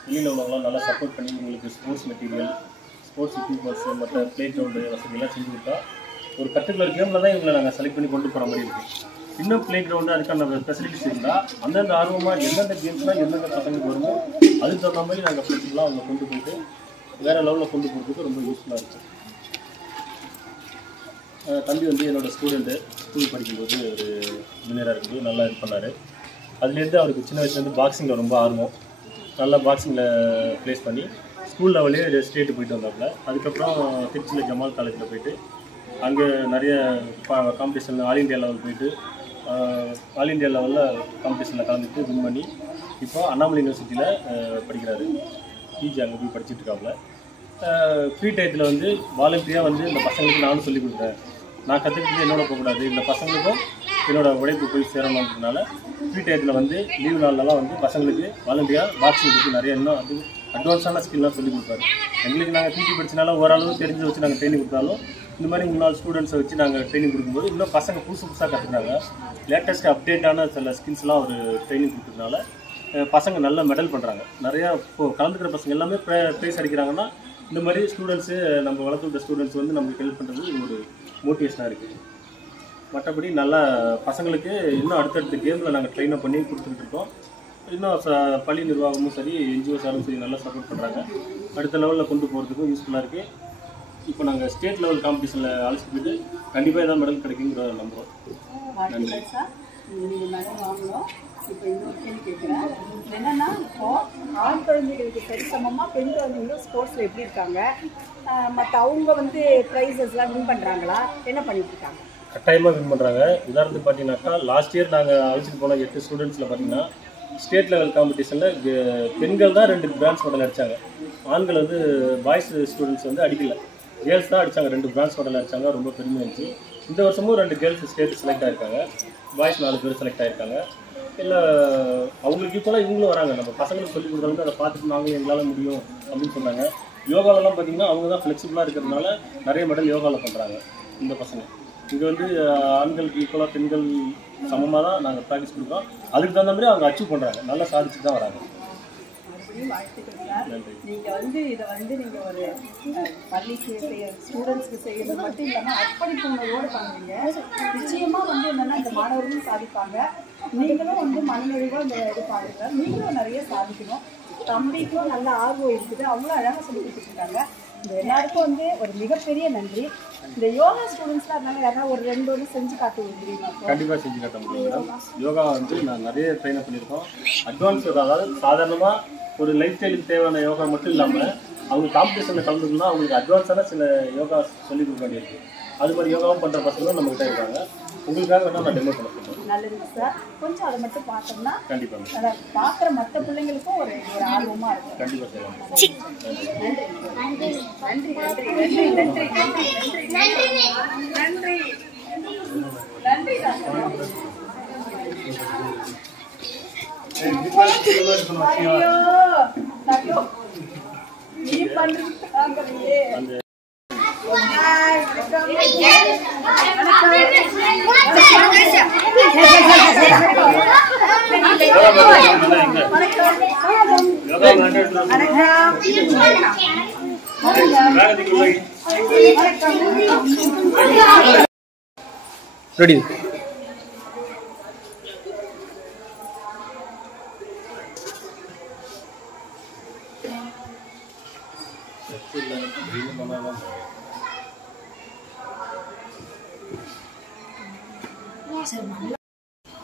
வெளியில் உள்ளவங்களாம் நல்லா சப்போர்ட் பண்ணி உங்களுக்கு ஸ்போர்ட்ஸ் மெட்டீரியல், ஸ்போர்ட்ஸ் எக்யூப்மெண்ட்ஸ், மற்ற ப்ளே கிரவுண்டு வசதியெல்லாம் செஞ்சு கொடுத்தா ஒரு பர்டிகுலர் கேமில் தான் இவங்களை நாங்கள் செலக்ட் பண்ணி கொண்டு போகிற மாதிரி இருக்குது. இன்னும் ப்ளே கிரவுண்டு அதுக்கான ஃபெசிலிட்டிஸ் இருந்தால் அந்தந்த ஆர்வமாக எந்தெந்த கேம்ஸ்லாம் எந்தெந்த பசங்களுக்கு வருமோ அதுக்கு தகுந்த மாதிரி நாங்கள் ஃப்ளெக்சிபிளாக அவங்க கொண்டு போயிட்டு வேறு லெவலில் கொண்டு போகிறதுக்கு ரொம்ப யூஸ்ஃபுல்லாக இருக்குது. தம்பி என்னோடய ஸ்டூடெண்ட்டு, ஸ்கூல் படிக்கும்போது ஒரு ஜூனியராக இருக்கும்போது நல்லா இது பண்ணார். அதுலேருந்து அவருக்கு சின்ன வயசுலேருந்து பாக்ஸிங்கில் ரொம்ப ஆர்வம். நல்லா பாக்ஸிங்கில் ப்ளேஸ் பண்ணி ஸ்கூல் லெவலே ஸ்டேட்டு போயிட்டு வந்தாப்புல. அதுக்கப்புறம் திருச்சியில் ஜமால் காலேஜில் போயிட்டு அங்கே நிறைய காம்படிஷனில் ஆல் இண்டியா லெவல் போயிட்டு ஆல் இண்டியா லெவலில் காம்படிஷனில் கலந்துட்டு வின் பண்ணி இப்போ அண்ணாமலை யூனிவர்சிட்டியில் படிக்கிறாரு. பிஜி அங்கே போய் படிச்சுட்டு இருக்காப்புல. ஃப்ரீ டயத்தில் வந்து வாலண்டியராக வந்து இந்த பசங்களுக்கு நானும் சொல்லிக் கொடுத்தேன். நான் கற்றுக்கிட்டு என்னோட போகக்கூடாது, இந்த பசங்களுக்கும் என்னோடய உழைப்பு போய் சேரணுன்றதுனால ஃப்ரீ டயத்தில் வந்து லீவு நாள்லலாம் வந்து பசங்களுக்கு வாலண்டியராக பாக்ஸிங் பற்றி நிறைய இன்னும் அது அட்வான்ஸான ஸ்கில்லாம் சொல்லிக் கொடுப்பாரு. எங்களுக்கு நாங்கள் பிடி படிச்சனால ஓரளவு தெரிஞ்சு வச்சு நாங்கள் ட்ரைனிங் கொடுத்தாலும் இந்த மாதிரி 3-4 ஸ்டூடெண்ட்ஸை வச்சு நாங்கள் ட்ரைனிங் கொடுக்கும்போது இன்னும் பசங்க புதுசாக கற்றுக்குறாங்க. லேட்டஸ்ட் அப்டேட்டான சில ஸ்கில்ஸ்லாம் ஒரு ட்ரைனிங் கொடுத்ததுனால பசங்க நல்ல மெடல் பண்ணுறாங்க. நிறையா இப்போது கலந்துக்கிற பசங்க எல்லாமே ப்ரைஸ் அடிக்கிறாங்கன்னா இந்த மாதிரி ஸ்டூடெண்ட்ஸு நம்ம வளர்த்து விட்ட ஸ்டூடெண்ட்ஸ் வந்து நமக்கு ஹெல்ப் பண்ணுறது ஒரு மோட்டிவேஷனாக இருக்குது. மற்றபடி நல்லா பசங்களுக்கு இன்னும் அடுத்தடுத்த கேமில் நாங்கள் ட்ரெயினப் பண்ணி கொடுத்துக்கிட்டு இருக்கோம். இன்னும் பள்ளி நிர்வாகமும் சரி என்ஜிஓஸாரும் சரி நல்லா சப்போர்ட் பண்ணுறாங்க. அடுத்த லெவலில் கொண்டு போகிறதுக்கும் யூஸ்ஃபுல்லாக இருக்குது. இப்போ நாங்கள் ஸ்டேட் லெவல் காம்படிஷனில் அழைச்சிட்டு போயிட்டு கண்டிப்பாக ஏதாவது மெடல் கிடைக்குங்கிறத நம்புகிறோம். நன்றி சார். நீங்கள் மெடல் வாங்கணும். இப்போ இன்னொரு கேள்வி கேட்குறேன். என்னென்னா இப்போது ஆண் குழந்தைகளுக்கு சரிசமமாக பெண் குழந்தைங்களும் ஸ்போர்ட்ஸில் எப்படி இருக்காங்க? மற்ற அவங்க வந்து ப்ரைஸஸ்லாம் வின் பண்ணுறாங்களா? என்ன பண்ணிட்டு இருக்காங்க? கட்டாயமாக வின் பண்ணுறாங்க. உதாரணத்துக்கு பார்த்தீங்கன்னாக்கா லாஸ்ட் இயர் நாங்கள் அழைச்சிட்டு போன 8 ஸ்டூடெண்ட்ஸில் பார்த்தீங்கன்னா ஸ்டேட் லெவல் காம்படிஷனில் பெண்கள் தான் 2 பிரான்ஸ் மெடல் அடித்தாங்க. ஆண்கள் வந்து பாய்ஸ் ஸ்டூடெண்ட்ஸ் வந்து அடிக்கல, கேர்ள்ஸ் தான் அடித்தாங்க. 2 பிரான்ஸ் மெடல் அடித்தாங்க. ரொம்ப பெருமையாக இருந்துச்சு. இந்த வருஷமும் 2 கேர்ள்ஸ் ஸ்டேட் செலக்ட் ஆகிருக்காங்க. பாய்ஸ் 4 பேர் செலக்ட் ஆகிருக்காங்க. இல்லை அவங்களுக்கு ஈக்குவலாக இவங்களும் வராங்க. நம்ம பசங்களுக்கு சொல்லிக் கொடுத்தாலும் அதை பார்த்துட்டு நாங்களும் எங்களால் முடியும் அப்படின்னு சொன்னாங்க. யோகாலெலாம் பார்த்திங்கன்னா அவங்க தான் ஃப்ளெக்சிபிளாக இருக்கிறதுனால நிறைய மெடல் யோகாவில் பண்ணுறாங்க இந்த பசங்க. இங்கே வந்து ஆண்களுக்கு ஈக்குவலாக பெண்கள் சமமாக தான் நாங்கள் ப்ராக்டிஸ் கொடுக்குறோம். அதுக்கு தகுந்த மாதிரி அவங்க அச்சீவ் பண்ணுறாங்க. நல்லா சாதிச்சு தான் வராங்க. வாழ்த்துக்கள் சார். நீங்கள் வந்து இதை வந்து நீங்கள் ஒரு பள்ளிக்கு ஸ்டூடெண்ட்ஸ்க்கு செய்யறது மட்டும் இல்லாமல் அர்ப்பணிப்பு உணர்வோடு பண்ணுவீங்க. நிச்சயமாக வந்து என்னென்னா இந்த மாணவர்களும் சாதிப்பாங்க, நீங்களும் வந்து மனநிறைவாக இந்த இது பாருங்க. நீங்களும் நிறைய சாதிக்கணும். தம்பிக்கும் நல்ல ஆர்வம் இருக்குது, அவ்வளோ அழகாக சொல்லி கொடுத்துருக்காங்க. இந்த எல்லாருக்கும் வந்து ஒரு மிகப்பெரிய நன்றி. இந்த யோகா ஸ்டூடெண்ட்ஸ்லாம் இருந்தாலும் யாராவது ஒரு 2 ஒன்று செஞ்சு காட்ட விரும்புறீங்களா? கண்டிப்பாக செஞ்சு காட்ட முடியும் மேடம். யோகா வந்து நான் நிறைய ட்ரெயின் பண்ணியிருக்கோம். அட்வான்ஸ் அதாவது சாதாரணமாக ஒரு லைஃப் ஸ்டைலுக்கு தேவையான யோகா மட்டும் இல்லாமல் அவங்க காம்படிஷனில் கலந்துக்கணும்னா அவங்களுக்கு அட்வான்ஸான சில யோகா சொல்லிக் கொடுக்க வேண்டியிருக்கு. அது மாதிரி யோகாவும் பண்ணுற பசங்களும் நம்மகிட்ட இருக்காங்க. உங்களுக்காக வேணால் நான் டெமோ பண்ண சொல்லுவேன். நல்லது சார். கொஞ்சம் அதை மட்டும் பார்த்தோம்னா கண்டிப்பாக அதை பார்க்குற மற்ற பிள்ளைங்களுக்கும் ஒரு ஆர்வமாக இருக்கும். கண்டிப்பாக செய்யலாம். நன்றி நன்றி நன்றி நன்றி நன்றி நன்றி நன்றி நன்றி. ஐயோ ஐயோ நீ பண்றீங்க. ரெடி.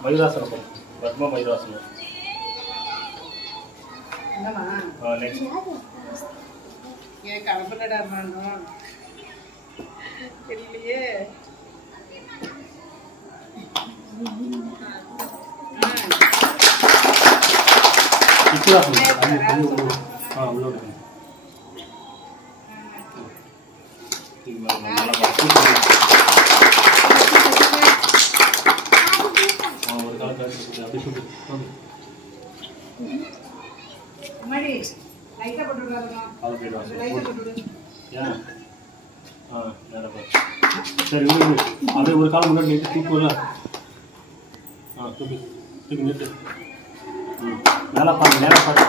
மயூராசனம், பத்ம மயூராசனம். நெக்ஸ்ட் தெரியலையே. சரி, அப்படியே ஒரு காலம் முன்னாடி நிறுத்தி தூக்குல. தூக்கி தூக்கி நிறுத்து. மேலே பாரு, மேலே பாரு.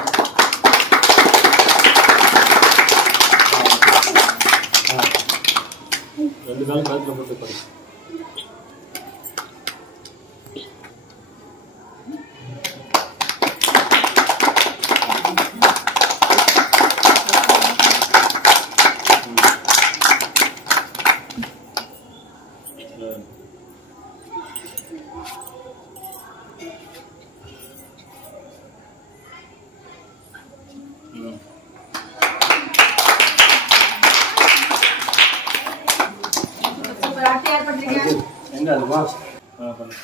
2 காலம் கழுத்தில் போட்டு பாரு. என்ன அதுமா பண்ணு.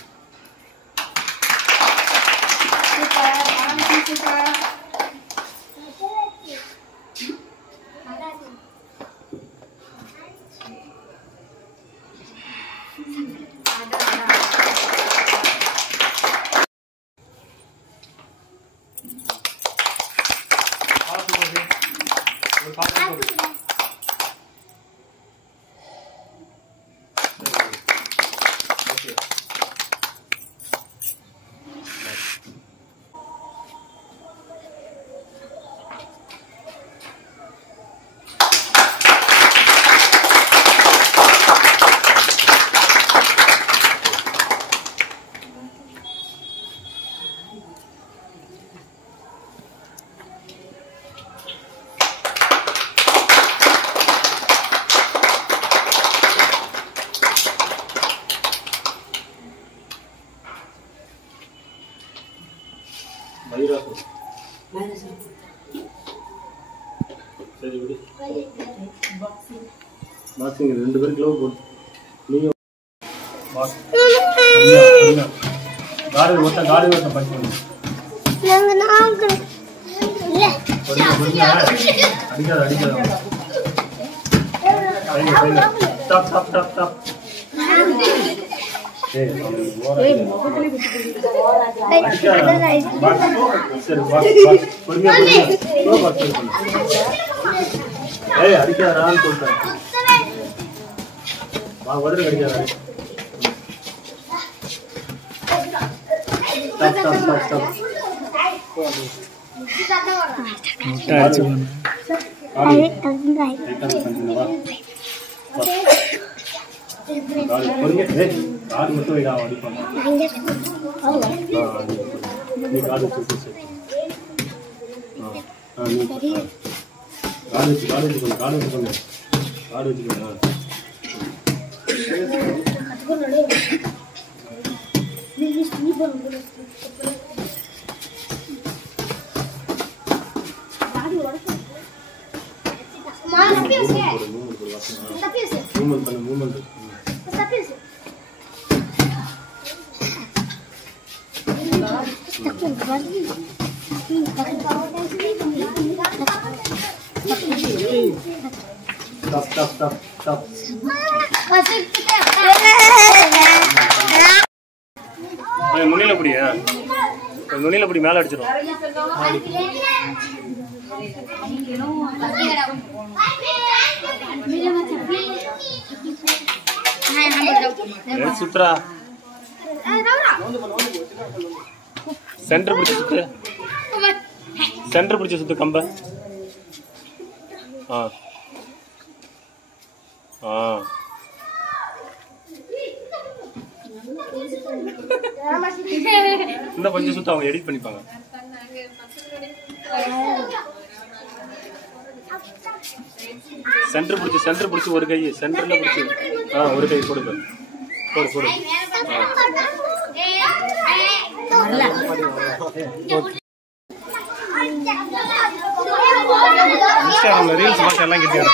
சரி விடு. பாக்ஸிங் 2 பேரும் க்ளோவ் போடு. நீங்க காடி ஓட்ட பஞ்சு பண்ணு. அடிக்காத. ஸ்டாப். அடிக்காதான்னு சொல்றேன். உடனே அடிக்காத. காடு மட்டும் அடிப்பாங்க. காடு வச்சுக்கோங்க. Stop. நுனியில புடியா? நுனியில புடி, மேல அடிச்சிரும். சுத்ரா சென்டர் பிடிச்சு சுத்து கம்ப. இந்த கொஞ்சம் சுத்த அவங்க எடிட் பண்ணிப்பாங்க. சென்டர் பிடிச்சு ஒரு கை சென்டர்ல பிடிச்சு ஒரு கை போடு. இன்ஸ்டாகிராம்ல ரீல்ஸ் பார்த்து எல்லாம் கிட்டியா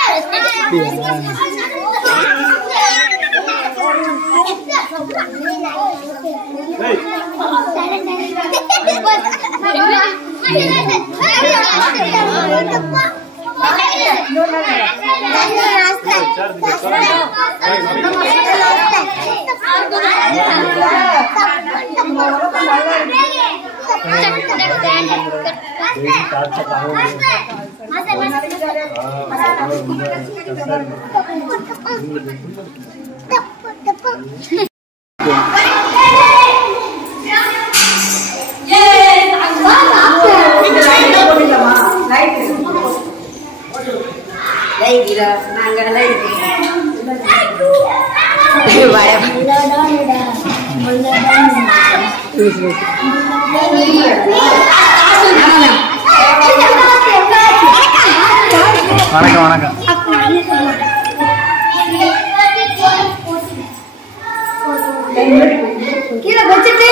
வணக்கம் கீழே வச்சுட்டு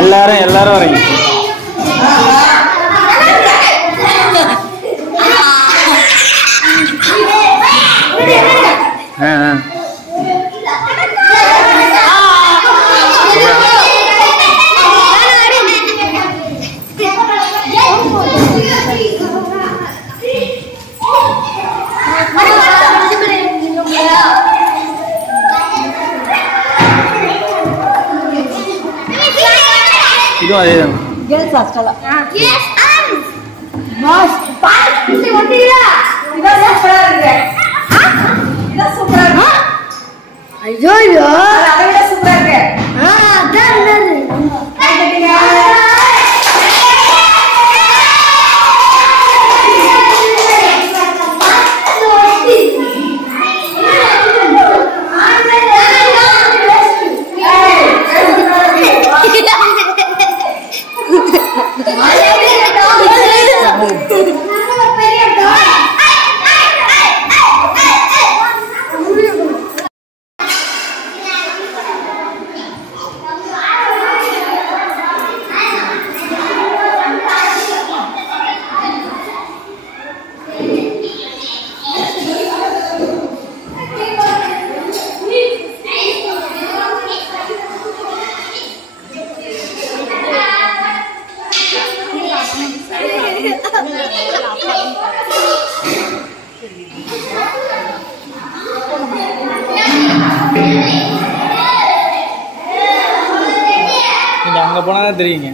எல்லா எல்லாரும் வரீங்க. இதுவும் அதேதான். கேர்ள்ஸ் ஹாஸ்டலா? ஐயோ அதை விட சூப்பரா இருக்கு. நீங்க அங்க போனாதான் தெரியுங்க.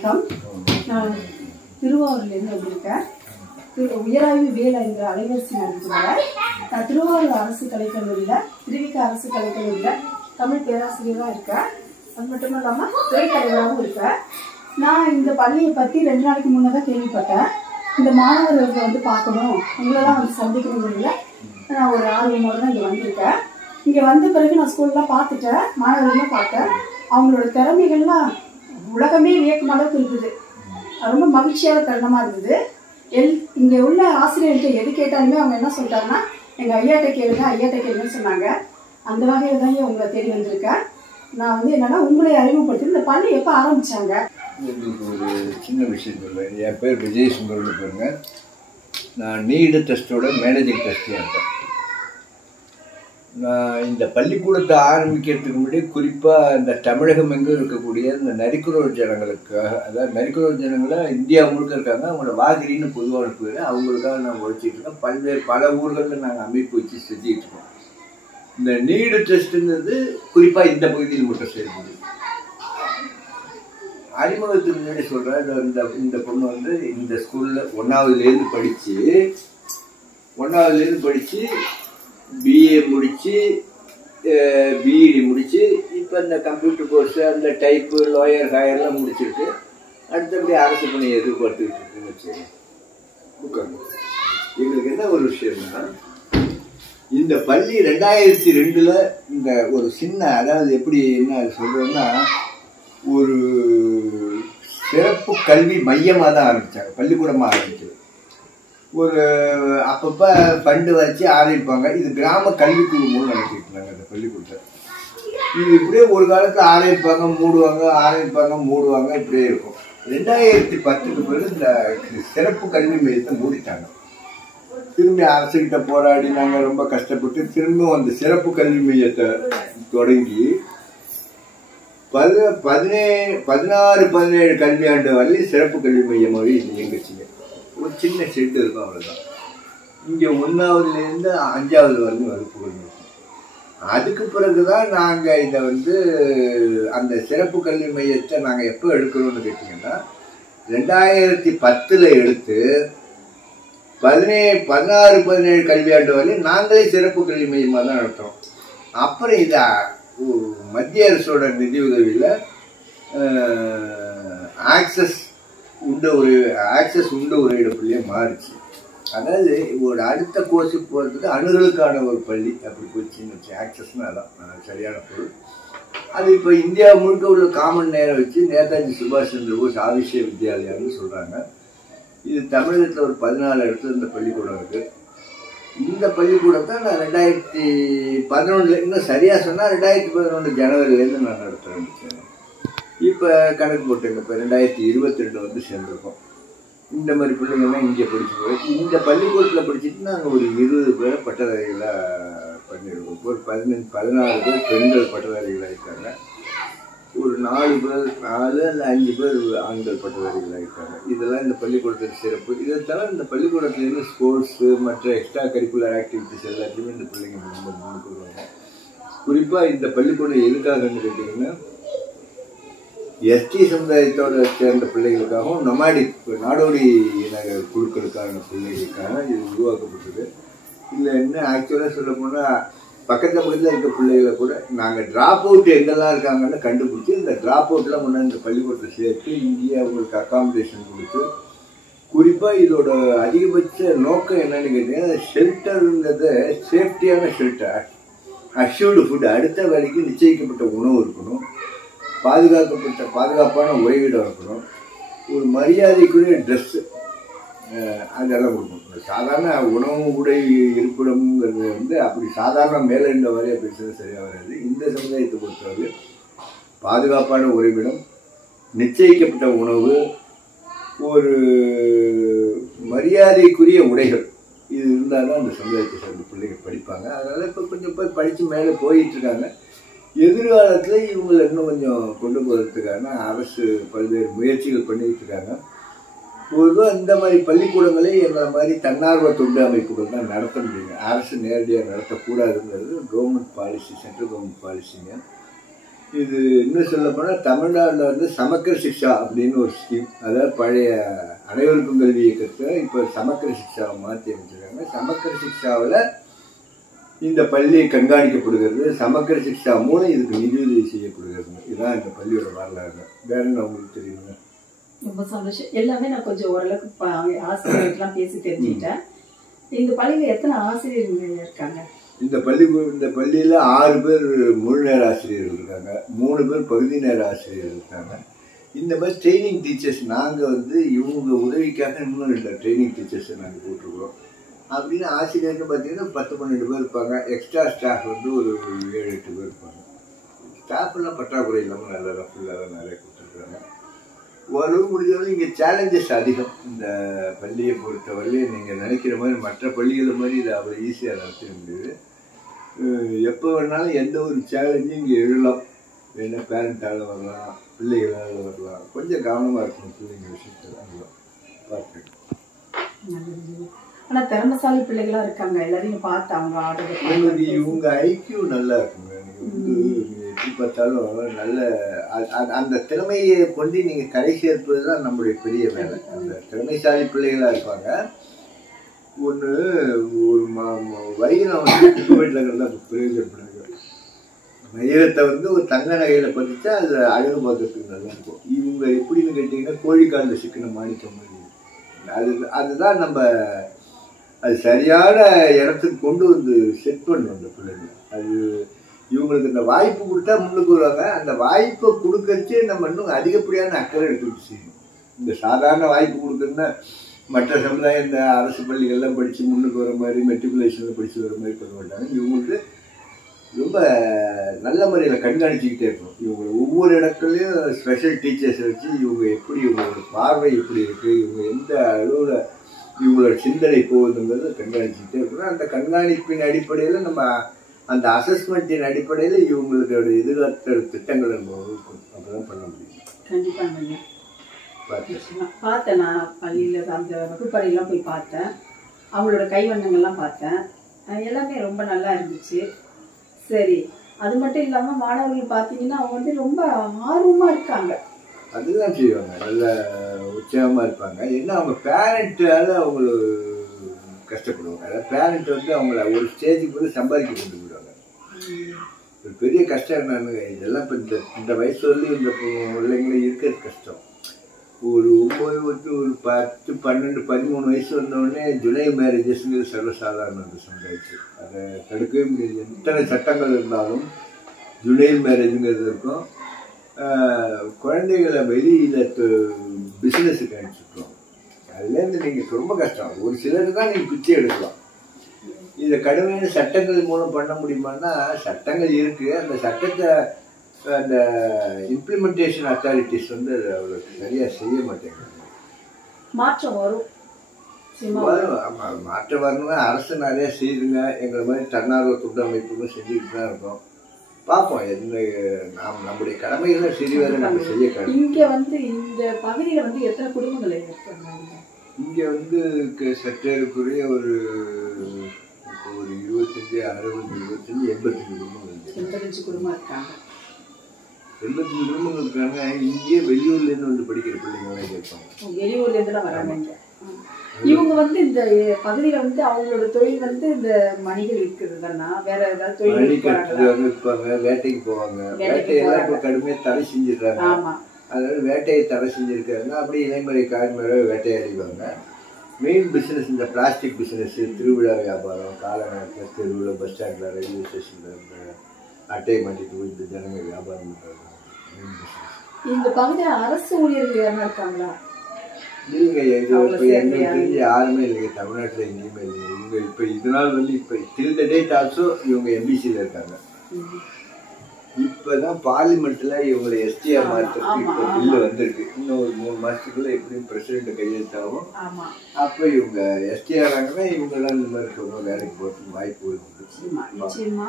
வணக்கம். நான் திருவாரூர்லேருந்து வந்திருக்கேன். உயராய்வு வேலை என்ற அலைவரிசை நடத்துகிறேன். நான் திருவாரூர் அரசு கலைக்கல்லூரியில் திருவிக அரசு கலைக்கல்லூரியில் தமிழ் பேராசிரியராக இருக்கேன். அது மட்டும் இல்லாமல் துறை தலைவராகவும் இருக்கேன். நான் இந்த பள்ளியை பற்றி 2 நாளைக்கு முன்னே தான் கேள்விப்பட்டேன். இந்த மாணவர்களுக்கு வந்து பார்க்கணும், உங்களெல்லாம் வந்து சந்திக்கணுங்கிறதுல நான் ஒரு ஆர்வமோடு தான் இங்கே வந்திருக்கேன். இங்கே வந்த பிறகு நான் ஸ்கூல்லாம் பார்த்துட்டேன், மாணவர்கள்லாம் பார்த்தேன். அவங்களோட திறமைகள்லாம் உலகமே வியக்கும் அளவுக்கு இருக்குது. ரொம்ப மகிழ்ச்சியான தருணமாக இருந்தது. இங்கே உள்ள ஆசிரியர்கிட்ட எது கேட்டாலுமே அவங்க என்ன சொல்லிட்டாங்கன்னா, எங்கள் ஐயாட்ட கேளுங்கன்னு சொன்னாங்க. அந்த வகையில் தான் உங்களை தேடி வந்திருக்கேன். நான் வந்து என்னன்னா உங்களை அறிமுகப்படுத்தி இந்த பள்ளி எப்போ ஆரம்பிச்சாங்க? உங்களுக்கு ஒரு சின்ன விஷயம் சொல்லுவேன். என் பேர் விஜய் சுந்தரம்னு பேருங்க. நான் நீடு ட்ரஸ்ட்டோட மேனேஜிங் ட்ரஸ்டியாக இருக்கேன். நான் இந்த பள்ளிக்கூடத்தை ஆரம்பிக்கிறதுக்கு முன்னாடி குறிப்பாக இந்த தமிழகம் எங்கே இருக்கக்கூடிய இந்த நரிக்குறவர் ஜனங்களுக்காக, அதாவது நரிக்குறவர் ஜனங்களை இந்தியா முழுக்க இருக்காங்க, அவங்களோட வாகிரின்னு பொதுவாக பேர், அவங்களுக்காக நாங்கள் உழைச்சிட்டு இருக்கோம். பல ஊர்களில் நாங்கள் அமைப்பு வச்சு செஞ்சுக்கிட்டு இருக்கோம். இந்த நீடு ட்ரஸ்ட்டுங்கிறது குறிப்பாக இந்த பகுதியில் மட்டும் செயல்படுது. அறிமுகத்துக்கு முன்னாடி சொல்கிறேன், இந்த பொண்ணு வந்து இந்த ஸ்கூலில் 1ஆவதுலேருந்து படித்து பிஏ முடித்து பிஇடி முடித்து இப்போ இந்த கம்ப்யூட்டர் கோர்ஸு அந்த டைப்பு லாயர் ஹாயர்லாம் முடிச்சுட்டு அடுத்தபடி அரசு பணியை எதிர்பார்த்துக்கிட்டு இருக்குன்னு வச்சுக்கோங்க. உட்காந்து எங்களுக்கு என்ன ஒரு விஷயம்னா, இந்த பள்ளி 2002 இந்த ஒரு சின்ன, அதாவது எப்படி என்ன சொல்கிறோன்னா, ஒரு சிறப்பு கல்வி மையமாக தான் ஆரம்பித்தாங்க, பள்ளிக்கூடமாக ஆரம்பிச்சது. ஒரு அப்பப்போ ஃபண்டு வச்சு ஆரம்பிப்பாங்க. இது கிராம கல்விக்குழு மூலம் நடத்திட்டு இருந்தாங்க இந்த பள்ளிக்கூடத்தை. இது இப்படியே ஒரு காலத்தில் ஆரம்பிப்பாங்க மூடுவாங்க இப்படியே இருக்கும். 2010க்கு பிறகு இந்த சிறப்பு கல்வி மையத்தை மூடிட்டாங்க. திரும்பி அரசுகிட்ட போராடி நாங்கள் ரொம்ப கஷ்டப்பட்டு திரும்பவும் அந்த சிறப்பு கல்வி மையத்தை தொடங்கி 16-17 கல்வியாண்டு வரை சிறப்பு கல்வி மையமாகவே இது இயங்குச்சுங்க. ஒரு சின்ன ஷெட்டு இருக்கும், அவ்வளோதான். இங்கே 1ஆவதுலேருந்து 5ஆவது வரைக்கும் வகுப்புகள் இருக்கும். அதுக்கு பிறகுதான் நாங்கள் இதை வந்து அந்த சிறப்பு கல்வி மையத்தை நாங்கள் எப்போ எடுக்கிறோம்னு கேட்டிங்கன்னா, 2010 எடுத்து 16-17 கல்வியாண்டு வரை நாங்களே சிறப்பு கல்வி மையமாக தான் நடத்துகிறோம். அப்புறம் இதை மத்திய அரசோட நிதி உதவியில் ஆக்சஸ் உண்டு உரையிட பள்ளியாக மாறிச்சு. அதாவது ஒரு அடுத்த கோர்ஸுக்கு போகிறதுக்கு அணுகளுக்கான ஒரு பள்ளி அப்படி போச்சுன்னு வச்சு, ஆக்சஸ்னு அதான் சரியான பொருள். அது இப்போ இந்தியா முழுக்க உள்ள காமன் நேரம் வச்சு நேதாஜி சுபாஷ் சந்திர போஸ் ஆதிசிய வித்யாலயான்னு சொல்கிறாங்க. இது தமிழகத்தில் ஒரு 14 இடத்துல இந்த பள்ளிக்கூடம் இருக்குது. இந்த பள்ளிக்கூடத்தை நான் 2011, இன்னும் சரியாக சொன்னால் 2011 ஜனவரிலேருந்து நான் நடத்த ஆரம்பித்தேன். இப்போ கணக்கு போட்டுங்க, இப்போ 2022 வந்து சேர்ந்துருக்கோம். இந்த மாதிரி பிள்ளைங்கள்லாம் இங்கே படிச்சு இந்த பள்ளிக்கூடத்தில் படிச்சுட்டு நாங்கள் ஒரு 20 பேரை பட்டதாரிகளாக பண்ணியிருக்கோம். ஒரு 16 பேர் பெண்கள் பட்டதாரிகளாக இருக்காங்க. ஒரு 4 அல்ல 5 பேர் ஆண்கள் பட்டதாரிகளாக இருக்காங்க. இதெல்லாம் இந்த பள்ளிக்கூடத்தில் சிறப்பு. இதை தவிர இந்த பள்ளிக்கூடத்துலேருந்து ஸ்போர்ட்ஸு மற்ற எக்ஸ்ட்ரா கரிக்குலர் ஆக்டிவிட்டிஸ் எல்லாத்தையுமே இந்த பிள்ளைங்க முன்னுக்கு வருவாங்க. குறிப்பாக இந்த பள்ளிக்கூடம் எதுக்காகன்னு கேட்டிங்கன்னா, எஸ்டி சமுதாயத்தோடு சேர்ந்த பிள்ளைகளுக்காகவும் நாடோடி இன குழுக்களுக்கான பிள்ளைகளுக்காக இது உருவாக்கப்பட்டது. இதில் என்ன ஆக்சுவலாக சொல்ல போனால், பக்கத்தில் இருக்க பிள்ளைகளை கூட நாங்கள் ட்ராப் அவுட் எங்கெல்லாம் இருக்காங்கன்னு கண்டுபிடிச்சி இந்த ட்ராப் அவுட்லாம் முன்னாடி இந்த பள்ளிக்கூடத்தை சேர்த்து இங்கேயே அவங்களுக்கு அக்காமடேஷன் கொடுத்து, குறிப்பாக இதோட அதிகபட்ச நோக்கம் என்னன்னு கேட்டீங்கன்னா, ஷெல்டருங்கிறது சேஃப்டியான ஷெல்டர், அஷ்யூர்டு ஃபுட், அடுத்த வேலைக்கு நிச்சயிக்கப்பட்ட உணவு இருக்கணும், பாதுகாப்பான உறைவிடம் இருக்கணும், ஒரு மரியாதைக்குரிய ட்ரெஸ்ஸு அதெல்லாம் கொடுக்கணும். சாதாரண உணவு உடை இருப்பிடம்ங்கிறது வந்து அப்படி சாதாரண மேலே இருந்த வரையாக பேசுறது சரியாக வராது. இந்த சமுதாயத்தை பொறுத்தவரை பாதுகாப்பான உறைவிடம், நிச்சயிக்கப்பட்ட உணவு, ஒரு மரியாதைக்குரிய உடைகள், இது இருந்தால் தான் அந்த சமுதாயத்தை சேர்ந்த பிள்ளைகள் படிப்பாங்க. அதனால் இப்போ கொஞ்சம் பேர் படித்து மேலே போயிட்டுருக்காங்க. எதிர்காலத்தில் இவங்களை இன்னும் கொஞ்சம் கொண்டு போகிறதுக்கான அரசு பல்வேறு முயற்சிகள் பண்ணிக்கிட்டு இருக்காங்க. பொதுவாக இந்த மாதிரி பள்ளிக்கூடங்களே எங்களை மாதிரி தன்னார்வ தொண்டு அமைப்புகள் தான் நடத்த முடியுங்க. அரசு நேரடியாக நடத்தக்கூடாதுங்கிறது கவர்மெண்ட் பாலிசி, சென்ட்ரல் கவர்மெண்ட் பாலிசிங்க. இது இன்னும் சொல்ல போனால் தமிழ்நாட்டில் வந்து சமக்கர சிக்ஷா அப்படின்னு ஒரு ஸ்கீம், அதாவது பழைய அனைவருக்கும் கல்வி இயக்கத்தை இப்போ சமக்கர சிக்ஷாவை மாற்றி அமைச்சிருக்காங்க. சமக்கர சிக்ஷாவில் இந்த பள்ளி கண்காணிக்கப்படுகிறது. சமக்கர சிக்ஷா மூலம் இதுக்கு நிதியுதவி செய்யப்படுகிறது. இதுதான் இந்த பள்ளியோட வரலாறு. வேற என்ன உங்களுக்கு தெரியுங்க? ரொம்ப சந்தோஷம். எல்லாமே நான் கொஞ்சம் ஓரளவுக்கு ஆசிரியர்கள்லாம் பேசி தெரிஞ்சுக்கிட்டேன். இந்த பள்ளியில் எத்தனை ஆசிரியர்கள் இருக்காங்க? இந்த பள்ளியில் 6 பேர் முழு நேர ஆசிரியர்கள் இருக்காங்க, 3 பேர் பகுதி நேர ஆசிரியர்கள் இருக்காங்க. இந்த மாதிரி ட்ரைனிங் டீச்சர்ஸ் நாங்கள் வந்து இவங்க உதவிக்காக இன்னும் 2 ட்ரைனிங் டீச்சர்ஸை நாங்கள் போட்டிருக்கிறோம். அப்படின்னு ஆசிரியர்னு பார்த்தீங்கன்னா 10-12 பேர் இருப்பாங்க. எக்ஸ்ட்ரா ஸ்டாஃப் வந்து ஒரு 7-8 பேர் இருப்பாங்க. ஸ்டாஃப்லாம் பற்றாக்குறை இல்லாமல் நல்லா ஃபுல்லாக நிறைய கொடுத்துருக்குறாங்க. ஓரளவு முடிஞ்சவரை இங்கே சேலஞ்சஸ் அதிகம். இந்த பள்ளியை பொறுத்தவரையிலே நீங்கள் நினைக்கிற மாதிரி மற்ற பள்ளிகளை மாதிரி இதை அவ்வளோ ஈஸியாக நடத்திட முடியுது. எப்போ வேணாலும் எந்த ஒரு சேலஞ்சும் இங்கே எழலாம். வேணா பேரண்டால் வரலாம், பிள்ளைகளால் வரலாம். கொஞ்சம் கவனமாக இருக்கணும் பிள்ளைங்க விஷயத்தில். அதெல்லாம் பார்த்துக்கணும். ஆனால் திறமசாலி பிள்ளைகளாக இருக்காங்க. எல்லாரையும் பார்த்து அவங்க ஆடுறது இவங்க ஐக்கியூ நல்லா இருக்குங்க. நீங்கள் வந்து எப்படி பார்த்தாலும் நல்ல அந்த திறமையை கொண்டு நீங்கள் கரை சேர்ப்பது தான் நம்மளுடைய பெரிய வேலை. அந்த திறமைசாலி பிள்ளைகளாக இருப்பாங்க. ஒன்று ஒரு வரிகளை வந்து வீட்டில் தான் பிரயோஜனப்படுங்க. வைரத்தை வந்து ஒரு தங்க நகையில் பதிச்சா அது அழகு பார்க்கறதுக்கு நல்லா இருக்கும். இவங்க எப்படின்னு கேட்டிங்கன்னா கோழிக்காலில் சிக்கன மாணிக்க மாதிரி அதுதான் நம்ம அது சரியான இடத்துக்கு கொண்டு வந்து செட் பண்ணணும் அந்த பிள்ளைங்க. அது இவங்களுக்கு இந்த வாய்ப்பு கொடுத்தா முன்னுக்கு வருவாங்க. அந்த வாய்ப்பை கொடுக்கறச்சே நம்ம இன்னும் அதிகப்படியான அக்கறை எடுத்துக்கிட்டு செய்யணும். இந்த சாதாரண வாய்ப்பு கொடுக்குறதுன்னா மற்ற சமுதாயம் இந்த அரசு பள்ளிகள்லாம் படித்து முன்னுக்கு வர மாதிரி மெட்ரிகுலேஷனில் படித்து வர மாதிரி பண்ண மாட்டாங்க. இவங்களுக்கு ரொம்ப நல்ல முறையில் கண்காணிச்சுக்கிட்டே இருக்கணும். இவங்க ஒவ்வொரு இடத்துலையும் ஸ்பெஷல் டீச்சர்ஸை வச்சு இவங்க எப்படி இவங்களோட பார்வை எப்படி இருக்குது, இவங்க எந்த அளவில் இவங்களோட சிந்தனை போகுதுங்கிறத கண்காணிச்சுக்கிட்டே இருக்கணும். அந்த கண்காணிப்பின் அடிப்படையில் நம்ம அந்த அசஸ்மெண்ட்டின் அடிப்படையில் இவங்களோட எதிர்கால திட்டங்களை நம்ம வகுக்கணும். அப்போதான் பண்ண முடியும். கண்டிப்பாங்க. பார்த்தேன் நான் பள்ளியில் அந்த வகுப்பறையெல்லாம் போய் பார்த்தேன். அவங்களோட கைவண்ணங்கள்லாம் பார்த்தேன். எல்லாமே ரொம்ப நல்லா இருந்துச்சு. சரி, அது மட்டும் இல்லாமல் மாணவர்கள் பார்த்தீங்கன்னா அவங்க வந்து ரொம்ப ஆர்வமாக இருக்காங்க. அதுதான் செய்வாங்க, நல்ல உற்சாகமாக இருப்பாங்க. ஏன்னா அவங்க பேரண்ட்டால் அவங்கள கஷ்டப்படுவாங்க. அதாவது பேரண்ட் வந்து அவங்கள ஒரு ஸ்டேஜுக்கு வந்து சம்பாதிக்க கொண்டு போயிடுவாங்க. ஒரு பெரிய கஷ்டம் என்னன்னு இதெல்லாம் இப்போ இந்த வயசு வரலையும் இந்த பிள்ளைங்களும் இருக்கிறது கஷ்டம். ஒரு 9 ஒரு 10, 12, 13 வயசு வந்தோடனே ஜுலை மேரேஜஸ்ங்கிறது சர்வசாதாரணம் அந்த சமுதாயத்து. அதை தடுக்கவே முடியாது. எத்தனை சட்டங்கள் இருந்தாலும் ஜுலை மேரேஜுங்கிறது இருக்கும். குழந்தைகளை வெளியில் பிஸ்னஸுக்கு அனுப்பிச்சுட்டோம். அதுலேருந்து நீங்கள் ரொம்ப கஷ்டம். ஒரு சிலருக்கு தான் நீங்கள் பிச்சை எடுக்கலாம். இதை கடுமையான சட்டங்கள் மூலம் பண்ண முடியுமான்னா சட்டங்கள் இருக்குது. அந்த சட்டத்தை அந்த இம்ப்ளிமெண்டேஷன் அத்தாரிட்டிஸ் வந்து அதை அவ்வளோ சரியாக செய்ய மாட்டேங்கிறாங்க. மாற்றம் வரும். மாற்றம் வரணும்னா அரசு நிறையா செய்யுதுங்க. எங்களை மாதிரி தன்னார்வ தொண்டு அமைப்புகளும் செஞ்சுக்கிட்டு தான் இருக்கோம். பார்ப்போம். எந்த நம்முடைய கடமைகளை சரிவர நம்ம செய்ய கடமை. இங்கே வந்து இந்த பகுதியில் வந்து எத்தனை குடும்பங்கள் இருக்காங்க? இங்கே வந்து சற்றேறக்குரிய ஒரு 25, 60, 25, 85 குடும்பங்கள். 85 குடும்பம் இருக்காங்க. 85 குடும்பங்கள் இருக்காங்க. இங்கேயே வெளியூர்லேருந்து வந்து படிக்கிற பிள்ளைங்களாம் இருப்பாங்க. வெளியூர்லேருந்துலாம் வராங்க. இவங்க வந்து இந்த பகுதியில் வந்து அவங்களோட தொழில் வந்து இந்த மணிகள் இருக்குதுன்னா வேற ஏதாவது தொழில் இருப்பாங்க. வேட்டைக்கு போவாங்க. வேட்டையெல்லாம் இப்போ கடுமையாக தடை செஞ்சிடுறாங்க. அதாவது வேட்டையை தடை செஞ்சுருக்காங்க. அப்படியே இலைமறை காய்மறை வேட்டையாடிவாங்க. மெயின் பிஸ்னஸ் இந்த பிளாஸ்டிக் பிஸ்னஸ்ஸு, திருவிழா வியாபாரம், கால நேரத்தில் தெருவில், பஸ் ஸ்டாண்டில், ரயில்வே ஸ்டேஷனில் இந்த அட்டையை மாட்டிட்டு போய் இந்த ஜனங்க வியாபாரம் பண்ணுறாங்க. Main business. இந்த பகுதியில் அரசு ஊழியர்கள் யாரும் இருக்காங்களா? இல்லைங்க. எங்களுக்கு தெரிஞ்ச யாருமே இல்லைங்க. தமிழ்நாட்டில் எங்கேயுமே இல்லைங்க. இவங்க இப்போ இதனால் வந்து இப்போ டில் த டேட் ஆல்சோ இவங்க எம்பிசியில் இருக்காங்க. இப்போ தான் பார்லிமெண்ட்டில் இவங்களை எஸ்டிஆர் மாற்றுறதுக்கு இப்போ பில்லு வந்திருக்கு. இன்னும் ஒரு 3 மாதத்துக்குள்ளே எப்படியும் பிரசிடென்ட் கையெழுத்தாகும். அப்போ இவங்க எஸ்டிஆர் ஆங்கன்னா இவங்கெல்லாம் இந்த மாதிரி இருக்கவங்க வேலைக்கு போகிறதுக்கு வாய்ப்பு இருக்கு. நிச்சயமா.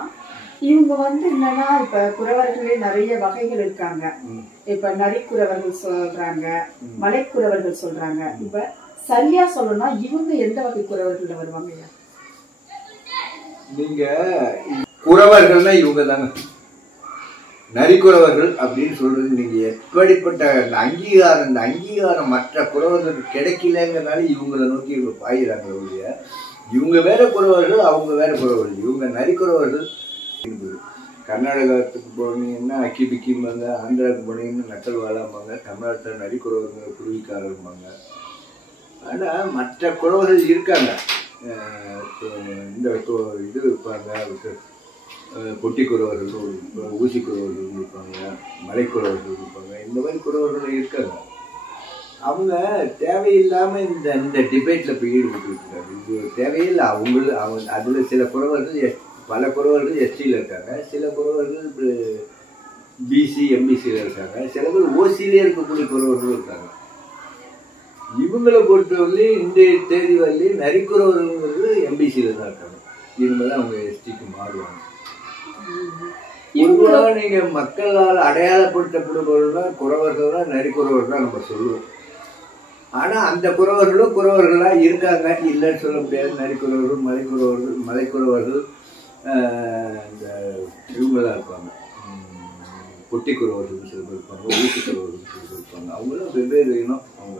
இவங்க வந்து என்னன்னா இப்ப குறவர்களே நிறைய வகைகள் இருக்காங்க. இப்ப நரிக்குறவர்கள் சொல்றாங்க, மலைக்குறவர்கள் சொல்றாங்க. இப்ப சரியா சொல்லணும்னா இவங்க எந்த வகை குறவர்கள் வருவாங்க? நீங்க குறவர்கள்னா இவங்க தாங்க. நரிக்குறவர்கள் அப்படின்னு சொல்றது நீங்க எப்படிப்பட்ட அந்த அங்கீகாரம் மற்ற குறவர்களுக்கு கிடைக்கலங்கிறனால இவங்களை நோக்கி இவங்க பாயிறாங்க ஒழிய இவங்க வேற குறவர்கள், அவங்க வேற குறவர்கள். இவங்க நரிக்குறவர்கள். கர்நாடகத்துக்கு போனீங்கன்னா அக்கி பிக்கிம்பாங்க, ஆந்திராவுக்கு போனீங்கன்னா நக்கல் வாழாம்பாங்க, தமிழ்நாட்டில் நரிக்குறவர்கள் குருவிக்காரம்பாங்க. ஆனால் மற்ற குறவர்கள் இருக்காங்க. இந்த இது இருப்பாங்க, பொட்டி குறவர்கள், ஊசி குறவர்கள் இருப்பாங்க, மலைக்குறவர்கள் இருப்பாங்க. இந்த மாதிரி குறவர்கள் இருக்காங்க. அவங்க தேவையில்லாமல் இந்த டிபேட்டில் போய் ஈடுபட்டு இருக்காங்க. இது தேவையில்லை. அவங்க அதில் சில குறவர்கள் பல குறவர்கள் எஸ்டியில் இருக்காங்க, சில குறவர்கள் பிசி எம்பிசியில் இருக்காங்க, சில பேர் ஓசியிலே இருக்கக்கூடிய குறவர்களும் இருக்காங்க. இவங்களை பொறுத்தவரை இன்றைய தேதி வரலையே நரிக்குறவர்கள் எம்பிசியில் தான் இருக்காங்க. இனிமேல் அவங்க எஸ்டிக்கு மாறுவாங்க. பொதுவாக நீங்க மக்களால் அடையாளப்படுத்தப்படுபவர்கள் தான் குறவர்கள் தான், நரிக்குறவர்கள் தான் நம்ம சொல்லுவோம். ஆனா அந்த குறவர்களும் குறவர்களா இருக்காங்க, இல்லைன்னு சொல்ல முடியாது. நரிக்குறவர்கள், மலைக்குறவர்கள் இந்த இவங்களாம் இருப்பாங்க. பொட்டி குறவர்கள் சில பேர் இருப்பாங்க, ஊசி குறவர்கள் சில பேர் இருப்பாங்க. அவங்களும் வெவ்வேறு இனம். அவங்க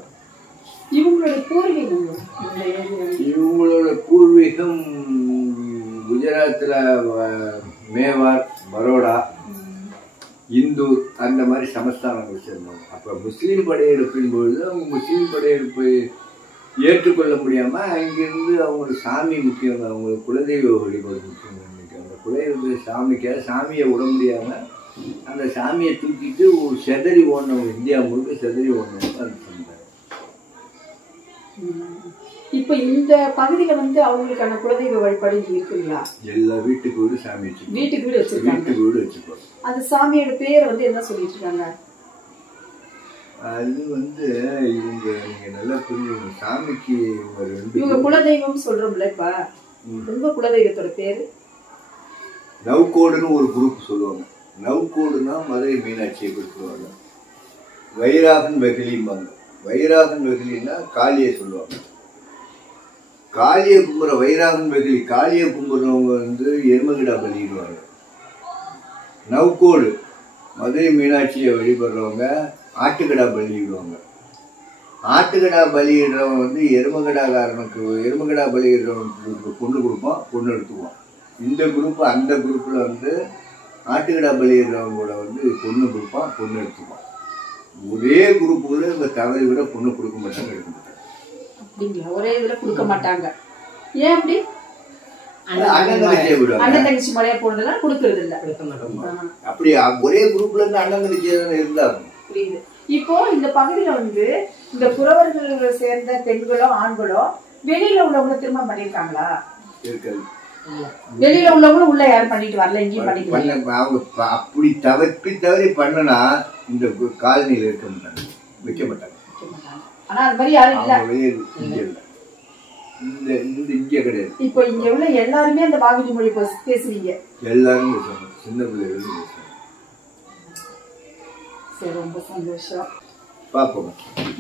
இவங்களோட பூர்வீகம் குஜராத்தில் மேவார், பரோடா, இந்தூர் அந்த மாதிரி சமஸ்தானங்கள் சேர்ந்தவங்க. அப்போ முஸ்லீம் படையெடுப்பின் பொழுது அவங்க முஸ்லீம் படையெடுப்பை ஏற்றுக்கொள்ள முடியாமல் அங்கிருந்து அவங்களுக்கு சாமி முக்கியம், அவங்களுக்கு குலதெய்வ வழிபாடு முக்கியம். அந்த குலதெய்வ சாமியை விட முடியாமல் அந்த சாமியை தூக்கிட்டு செதறி ஓடினவங்க, இந்தியா முழுக்க செதறி ஓடினவங்க அது சொன்னாங்க. இப்ப இந்த பகுதியில வந்து அவங்களுக்கான குலதெய்வ வழிபாடு இருக்குங்களா? எல்லா வீட்டுக்கு வீடு சாமி வச்சிருக்கோம். வீட்டுக்கு வீடு வச்சிருக்காங்க. வீட்டுக்கு வீடு வச்சிருக்கோம். அந்த சாமியோட பேரை வந்து என்ன சொல்லிட்டு இருக்காங்க? அது வந்து இவங்க நீங்க நல்லா புரிஞ்சுக்கணும். சாமிக்கு இவங்க குலதெய்வம் சொல்றோம்ல, இப்ப உங்க குலதெய்வத்தோட பேரு நவ்கோடுன்னு ஒரு குரூப் சொல்லுவாங்க. நவ்கோடுனா மதுரை மீனாட்சியை கொடுத்துருவாங்க. வைராகன் வெகுலிம்பாங்க. வைராகன் வெகுலின்னா காளியை சொல்லுவாங்க. காளியை கும்புற வைராகன் வெகுலி, காளியை கும்புறவங்க வந்து எருமகிடா பலியிடுவாங்க. நவ்கோடு மதுரை மீனாட்சியை வழிபடுறவங்க ஆட்டுக்கடா பலியிடுவாங்க. ஆட்டுக்கடா பலியிடுறவங்க வந்து எருமகடா பலியிடுறவங்களுக்கு பொண்ணு கொடுப்போம், பொண்ணு எடுத்துக்குவோம். இந்த குரூப் அந்த குரூப்பில் வந்து ஆட்டுக்கடா பலியிடுறவங்களோட வந்து பொண்ணு கொடுப்போம், பொண்ணு எடுத்துக்குவோம். ஒரே குரூப்புக்குள்ள இவங்க தவறி விட பொண்ணு கொடுக்க மாட்டாங்க, எடுக்க மாட்டாங்க. அப்படிங்களா? ஒரே இதுல கொடுக்க மாட்டாங்க. ஏன் அப்படி? அண்ணன் தங்கச்சி முறையா போனதெல்லாம் கொடுக்கறது இல்ல. அப்படி ஒரே குரூப்ல இருந்து அண்ணன் தங்கச்சி இருந்தாங்க. புரியுது. இப்போ இந்த பகுதியில வந்து இந்த குறவர்களை சேர்ந்த பெண்களோ ஆண்களோ வெளியில உள்ளவங்க திருமணம் பண்ணிருக்காங்களா? இருக்காது. வெளியில உள்ளவங்களும் உள்ள யாரும் பண்ணிட்டு வரல, எங்கேயும் பண்ணிட்டு அவங்க அப்படி தவறி பண்ணனா இந்த காலனியில இருக்க மாட்டாங்க, வைக்க மாட்டாங்க. ஆனா அது மாதிரி யாரும் இல்ல. இங்க கிடையாது. இப்போ இங்க உள்ள எல்லாருமே அந்த வாகினி மொழி பேசுவீங்க? எல்லாரும் பேசுவாங்க, சின்ன பிள்ளைகள் பேசுவாங்க. சரி, ரொம்ப சந்தோஷம். பாப்போம்.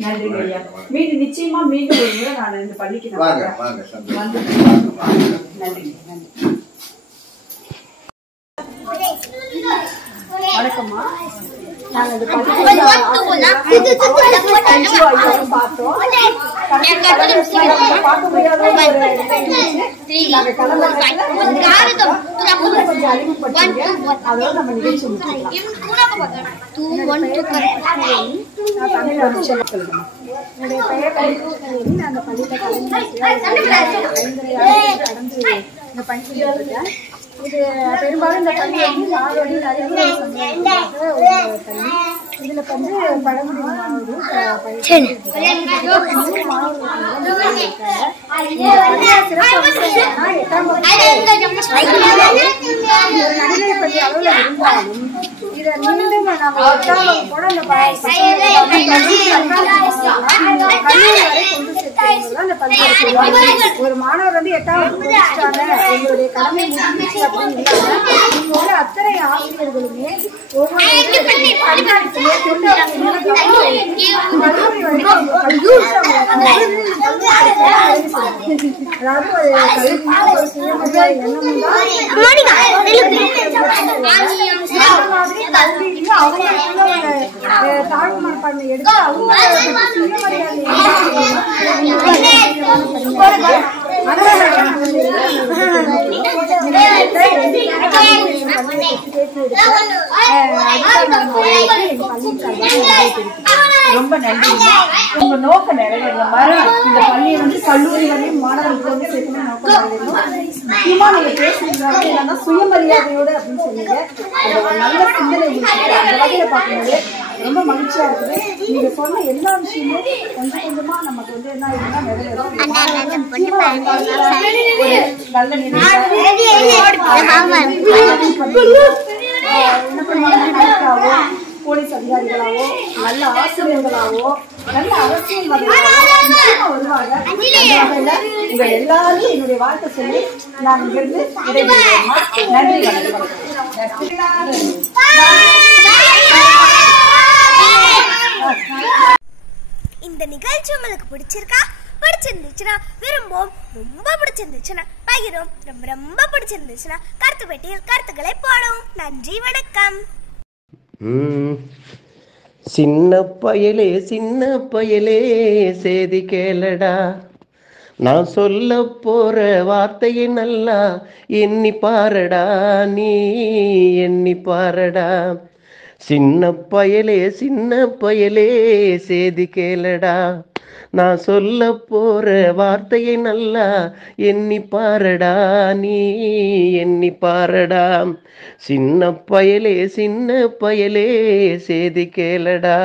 நன்றி ஐயா. மீண்டும் நிச்சயமா மீண்டும் ஒரு முறை நான் இந்த பள்ளிக்கு வாங்க. சந்தோஷம். நன்றி. வணக்கம்மா. நாங்க இந்த பள்ளிக்கு பார்த்தோம். பார்க்க முடியாத கொஞ்சம் அறிமுகப்படுத்தீங்க, அதோட நம்ம நிகழ்ச்சி முடிச்சுக்கலாம். என்னுடைய பெயர் கல்வி. நான் அந்த பள்ளியில் கடந்து இந்த பணி செஞ்சுருக்கேன். இது பெரும்பாலும் இந்த பள்ளி வந்து நாடோடி நரிக்குறவ சமுதாயத்துக்காக ஒரு பள்ளி. இதுல வந்து பழங்குடி மாணவர்கள் நடுநிலை பள்ளி அளவுல இருந்தாலும் இதை மீண்டும் நாம 8ஆம் வகுப்பு கூட அந்த கல்லூரி வரை கொண்டு சேர்க்கிறவங்க அந்த பள்ளி. ஒரு மாணவர் வந்து 8ஆம் வகுப்பு முடிச்சிட்டாங்க, எங்களுடைய கடமை முடிஞ்சிச்சு அப்படின்னு இங்க உள்ள அத்தனை ஆசிரியர்களுமே ஒவ்வொரு கல்லூரி வரைக்கும் தாழ்வு மனப்பான்மை எடுத்து அவங்க ரொம்ப நன்றி. உங்க நோக்கம் நிறைவேறணும். இந்த பள்ளியை வந்து கல்லூரி வரையும் மாணவர்களுக்கு வந்து சேர்க்கணும் நோக்கம் நிறைவேறணும். முக்கியமா நீங்க பேசுறீங்க என்னன்னா சுயமரியாதையோடு அப்படின்னு சொன்னீங்க. அந்த ஒரு நல்ல சிந்தனை உங்களுக்கு அந்த வகையில பார்க்கும்போது ரொம்ப மகிழ்ச்சியா இருக்குது. நீங்க சொன்ன எல்லா விஷயமும் கொஞ்சம் கொஞ்சமா நமக்கு வந்து என்ன ஆகுதுன்னா நிறைவேறும். நல்ல நிலையில என்ன பண்ணுவாங்க, போலீஸ் அதிகாரிகளாவோ நல்ல ஆசிரியர்களாவோ நல்ல அரசியல்வாதிகளாவோ வருவாங்க. உங்க எல்லாரும் என்னுடைய வாழ்க்கை சொல்லி நான் இங்கிருந்து விடைபெறுவேன். நன்றி. இந்த நிகழ்ச்சி உங்களுக்கு பிடிச்சிருந்துச்சுன்னா விரும்பும், ரொம்ப பிடிச்சிருந்துச்சுன்னா பகிரும், ரொம்ப ரொம்ப பிடிச்சிருந்துச்சுன்னா கருத்து பெட்டியில் கருத்துக்களை போடவும். நன்றி, வணக்கம். சின்ன பயலே சேதி கேளடா, நான் சொல்ல போற வார்த்தையை நல்லா எண்ணி பாரடா, நீ எண்ணி பாரடா. சின்ன பயலே சேதி கேளடா, நான் சொல்ல போற வார்த்தையை நல்லா எண்ணி பாரடா, நீ எண்ணி பாரடா. சின்ன பயலே சேதி கேளடா.